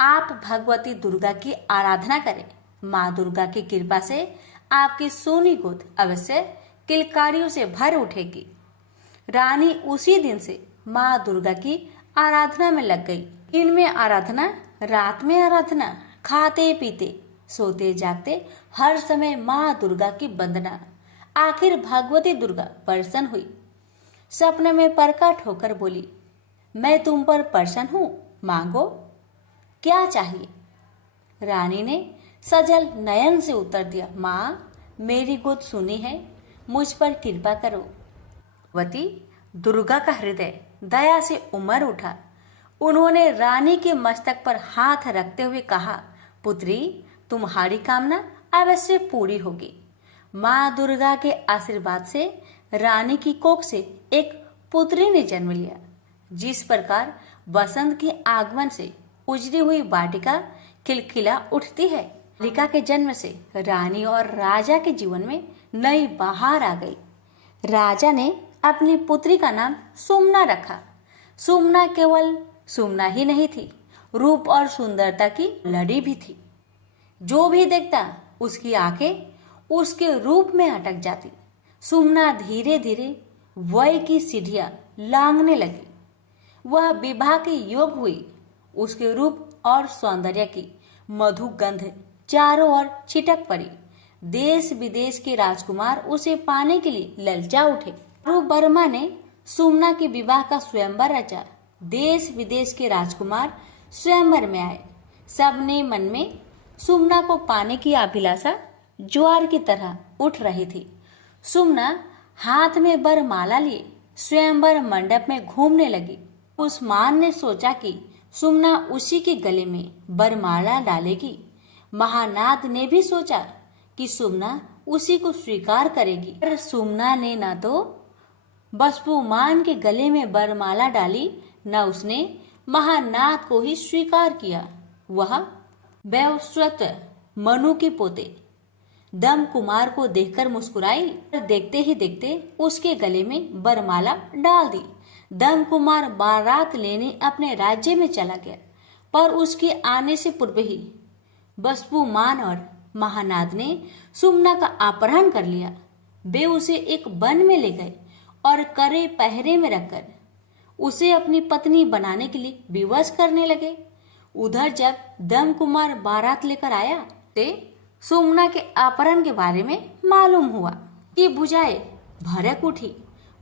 आप भगवती दुर्गा की आराधना करें। माँ दुर्गा की कृपा से आपकी सोनी गोद अवश्य किलकारियों से भर उठेगी। रानी उसी दिन से माँ दुर्गा की आराधना में लग गई। दिन में आराधना, रात में आराधना, खाते पीते सोते जागते हर समय माँ दुर्गा की वंदना। आखिर भगवती दुर्गा प्रसन्न हुई। सपने में प्रकट होकर बोली, मैं तुम पर प्रसन्न हूँ, मांगो क्या चाहिए। रानी ने सजल नयन से उत्तर दिया, माँ मेरी गोद सुनी है, मुझ पर कृपा करो। भगवती दुर्गा का हृदय दया से उमड़ उठा। उन्होंने रानी के मस्तक पर हाथ रखते हुए कहा, पुत्री तुम्हारी कामना अवश्य पूरी होगी। माँ दुर्गा के आशीर्वाद से रानी की कोख से एक पुत्री ने जन्म लिया। जिस प्रकार बसंत के आगमन से उजड़ी हुई वाटिका खिलखिला उठती है, बालिका के जन्म से रानी और राजा के जीवन में नई बहार आ गई। राजा ने अपनी पुत्री का नाम सुमना रखा। सुमना केवल सुमना ही नहीं थी, रूप और सुंदरता की लड़ी भी थी। जो भी देखता उसकी आंखें उसके रूप में अटक जाती। सुमना धीरे धीरे वय की सीढ़ियां लांघने लगी। वह विवाह के योग हुई। उसके रूप और सौंदर्य की मधु गंध चारों ओर छिटक पड़ी। देश विदेश के राजकुमार उसे पाने के लिए ललचा उठे। रूप वर्मा ने सुमना के विवाह का स्वयंवर रचा। देश विदेश के राजकुमार स्वयंवर में आए। सबने मन में सुमना को पाने की अभिलाषा ज्वार की तरह उठ रही थी। सुमना हाथ में वरमाला लिए स्वयंवर मंडप में घूमने लगी। उस्मान ने सोचा कि सुमना उसी के गले में वरमाला डालेगी। महानाद ने भी सोचा कि सुमना उसी को स्वीकार करेगी, पर सुमना ने न तो बसपुमान के गले में वरमाला डाली, न उसने महानाद को ही स्वीकार किया। वह वैवस्वत मनु के पोते दम कुमार को देखकर मुस्कुराई। देखते ही देखते उसके गले में वरमाला डाल दी। दम कुमार बारात लेने अपने राज्य में चला गया, पर उसके आने से पूर्व ही बसपुमान और महानाद ने सुमना का अपहरण कर लिया। वे उसे एक वन में ले गए और कड़े पहरे में रखकर उसे अपनी पत्नी बनाने के लिए विवश करने लगे। उधर जब दम कुमार बारात लेकर आया तो सुमना के अपहरण के बारे में मालूम हुआ कि भुजाएं भड़क उठी।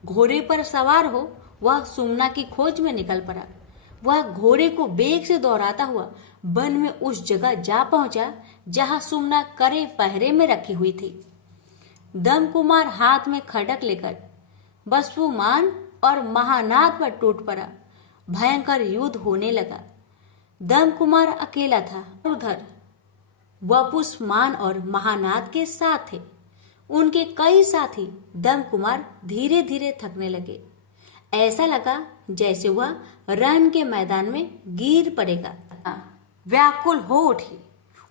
घोड़े पर सवार हो वह सुमना की खोज में निकल पड़ा। वह घोड़े को बेग से दौड़ाता हुआ वन में उस जगह जा पहुंचा जहां सुमना कड़े पहरे में रखी हुई थी। दम कुमार हाथ में खड़क लेकर बसपुमान और महानाद पर टूट पड़ा। भयंकर युद्ध होने लगा। दम कुमार अकेला था। उधर वपुष्मान और महानाद के साथ थे। उनके कई साथी दम कुमार धीरे धीरे थकने लगे। ऐसा लगा जैसे वह रण के मैदान में गिर पड़ेगा। व्याकुल हो उठी।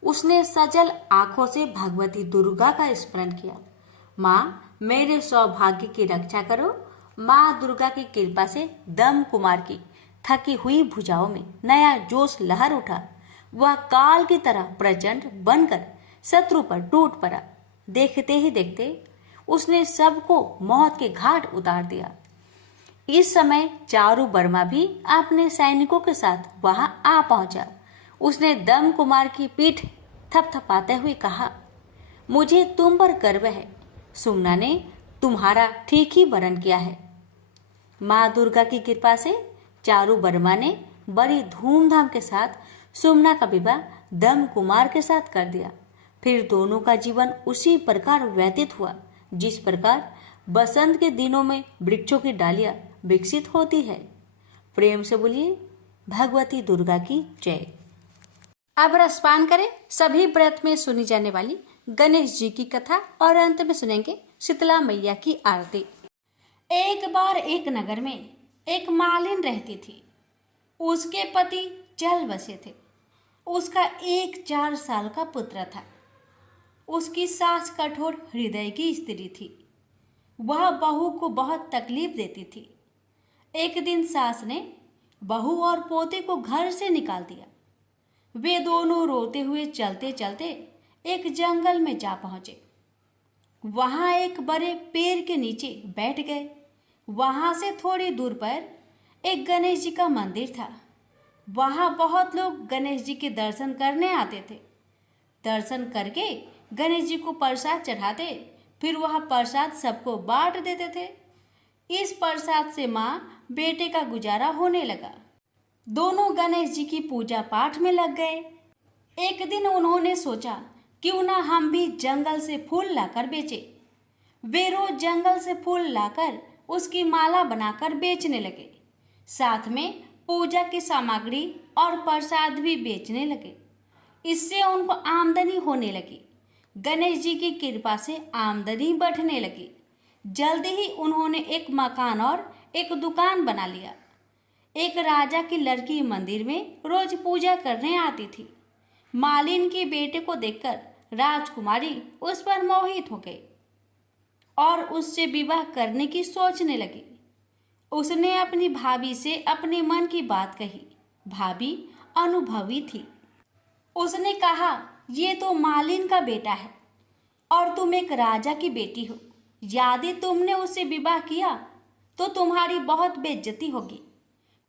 उसने सजल आंखों से भगवती दुर्गा का स्मरण किया। माँ, मेरे सौभाग्य की रक्षा करो। माँ दुर्गा की कृपा से दम कुमार की थकी हुई भुजाओं में नया जोश लहर उठा। वह काल की तरह प्रचंड बनकर शत्रु पर टूट पड़ा। देखते ही देखते उसने सबको मौत के घाट उतार दिया। इस समय चारू वर्मा भी अपने सैनिकों के साथ वहां आ पहुंचा। उसने दम कुमार की पीठ थपथपाते हुए कहा, मुझे तुम पर गर्व है। सुमना ने तुम्हारा ठीक ही वरण किया है। माँ दुर्गा की कृपा से चारू वर्मा ने बड़ी धूमधाम के साथ सुमना का विवाह दम कुमार के साथ कर दिया। फिर दोनों का जीवन उसी प्रकार व्यतीत हुआ जिस प्रकार बसंत के दिनों में वृक्षों की डालियां विकसित होती है। प्रेम से बोलिए भगवती दुर्गा की जय। अब रसपान करें सभी व्रत में सुनी जाने वाली गणेश जी की कथा और अंत में सुनेंगे शीतला मैया की आरती। एक बार एक नगर में एक मालिन रहती थी। उसके पति चल बसे थे। उसका एक 4 साल का पुत्र था। उसकी सास कठोर हृदय की स्त्री थी। वह बहू को बहुत तकलीफ देती थी। एक दिन सास ने बहू और पोते को घर से निकाल दिया। वे दोनों रोते हुए चलते चलते एक जंगल में जा पहुंचे। वहां एक बड़े पेड़ के नीचे बैठ गए। वहां से थोड़ी दूर पर एक गणेश जी का मंदिर था। वहां बहुत लोग गणेश जी के दर्शन करने आते थे। दर्शन करके गणेश जी को प्रसाद चढ़ाते, फिर वह प्रसाद सबको बांट देते थे। इस प्रसाद से माँ बेटे का गुजारा होने लगा। दोनों गणेश जी की पूजा पाठ में लग गए। एक दिन उन्होंने सोचा क्यों ना हम भी जंगल से फूल लाकर बेचे। वे रोज जंगल से फूल लाकर उसकी माला बनाकर बेचने लगे। साथ में पूजा की सामग्री और प्रसाद भी बेचने लगे। इससे उनको आमदनी होने लगी। गणेश जी की कृपा से आमदनी बढ़ने लगी। जल्दी ही उन्होंने एक मकान और एक दुकान बना लिया। एक राजा की लड़की मंदिर में रोज पूजा करने आती थी। मालिन के बेटे को देखकर राजकुमारी उस पर मोहित हो गई और उससे विवाह करने की सोचने लगी। उसने अपनी भाभी से अपने मन की बात कही। भाभी अनुभवी थी। उसने कहा, ये तो मालिन का बेटा है, और तुम एक राजा की बेटी हो। यदि तुमने उससे विवाह किया तो तुम्हारी बहुत बेइज्जती होगी।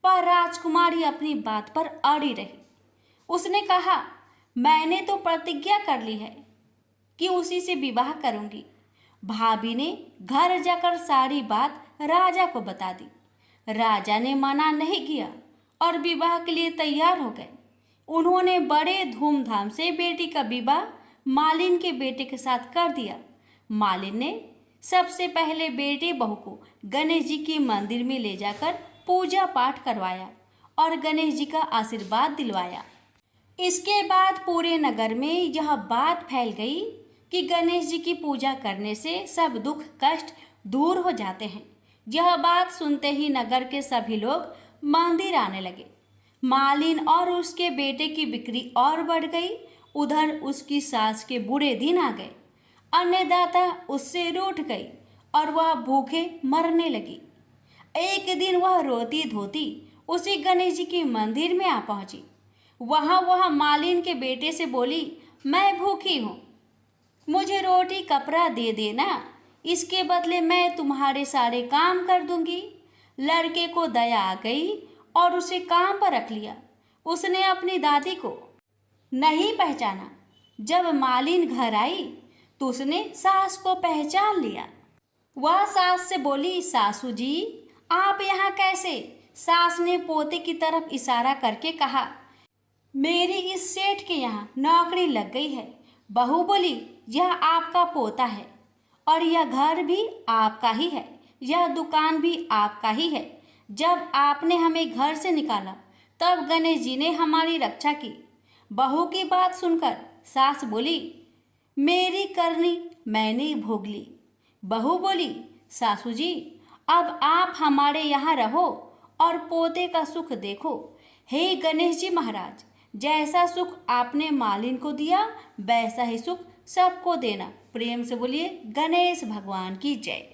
पर राजकुमारी अपनी बात पर अड़ी रही। उसने कहा, मैंने तो प्रतिज्ञा कर ली है कि उसी से विवाह करूंगी। भाभी ने घर जाकर सारी बात राजा को बता दी। राजा ने मना नहीं किया और विवाह के लिए तैयार हो गए। उन्होंने बड़े धूमधाम से बेटी का विवाह मालिन के बेटे के साथ कर दिया। मालिन ने सबसे पहले बेटे बहू को गणेश जी के मंदिर में ले जाकर पूजा पाठ करवाया और गणेश जी का आशीर्वाद दिलवाया। इसके बाद पूरे नगर में यह बात फैल गई कि गणेश जी की पूजा करने से सब दुख कष्ट दूर हो जाते हैं। यह बात सुनते ही नगर के सभी लोग मंदिर आने लगे। मालिन और उसके बेटे की बिक्री और बढ़ गई। उधर उसकी सास के बुरे दिन आ गए। अन्नदाता उससे रूठ गई और वह भूखे मरने लगी। एक दिन वह रोती धोती उसी गणेश जी के मंदिर में आ पहुंची। वह मालिन के बेटे से बोली, मैं भूखी हूँ, मुझे रोटी कपड़ा दे देना, इसके बदले मैं तुम्हारे सारे काम कर दूंगी। लड़के को दया आ गई और उसे काम पर रख लिया। उसने अपनी दादी को नहीं पहचाना। जब मालिन घर आई तो उसने सास को पहचान लिया। वह सास से बोली, सासू जी आप यहाँ कैसे? सास ने पोते की तरफ इशारा करके कहा, मेरी इस सेठ के यहाँ नौकरी लग गई है। बहू बोली, यह आपका पोता है और यह घर भी आपका ही है, यह दुकान भी आपका ही है। जब आपने हमें घर से निकाला तब गणेश जी ने हमारी रक्षा की। बहू की बात सुनकर सास बोली, मेरी करनी मैंने भोग ली। बहू बोली, सासू जी अब आप हमारे यहाँ रहो और पोते का सुख देखो। हे गणेश जी महाराज, जैसा सुख आपने मालिन को दिया वैसा ही सुख सबको देना। प्रेम से बोलिए गणेश भगवान की जय।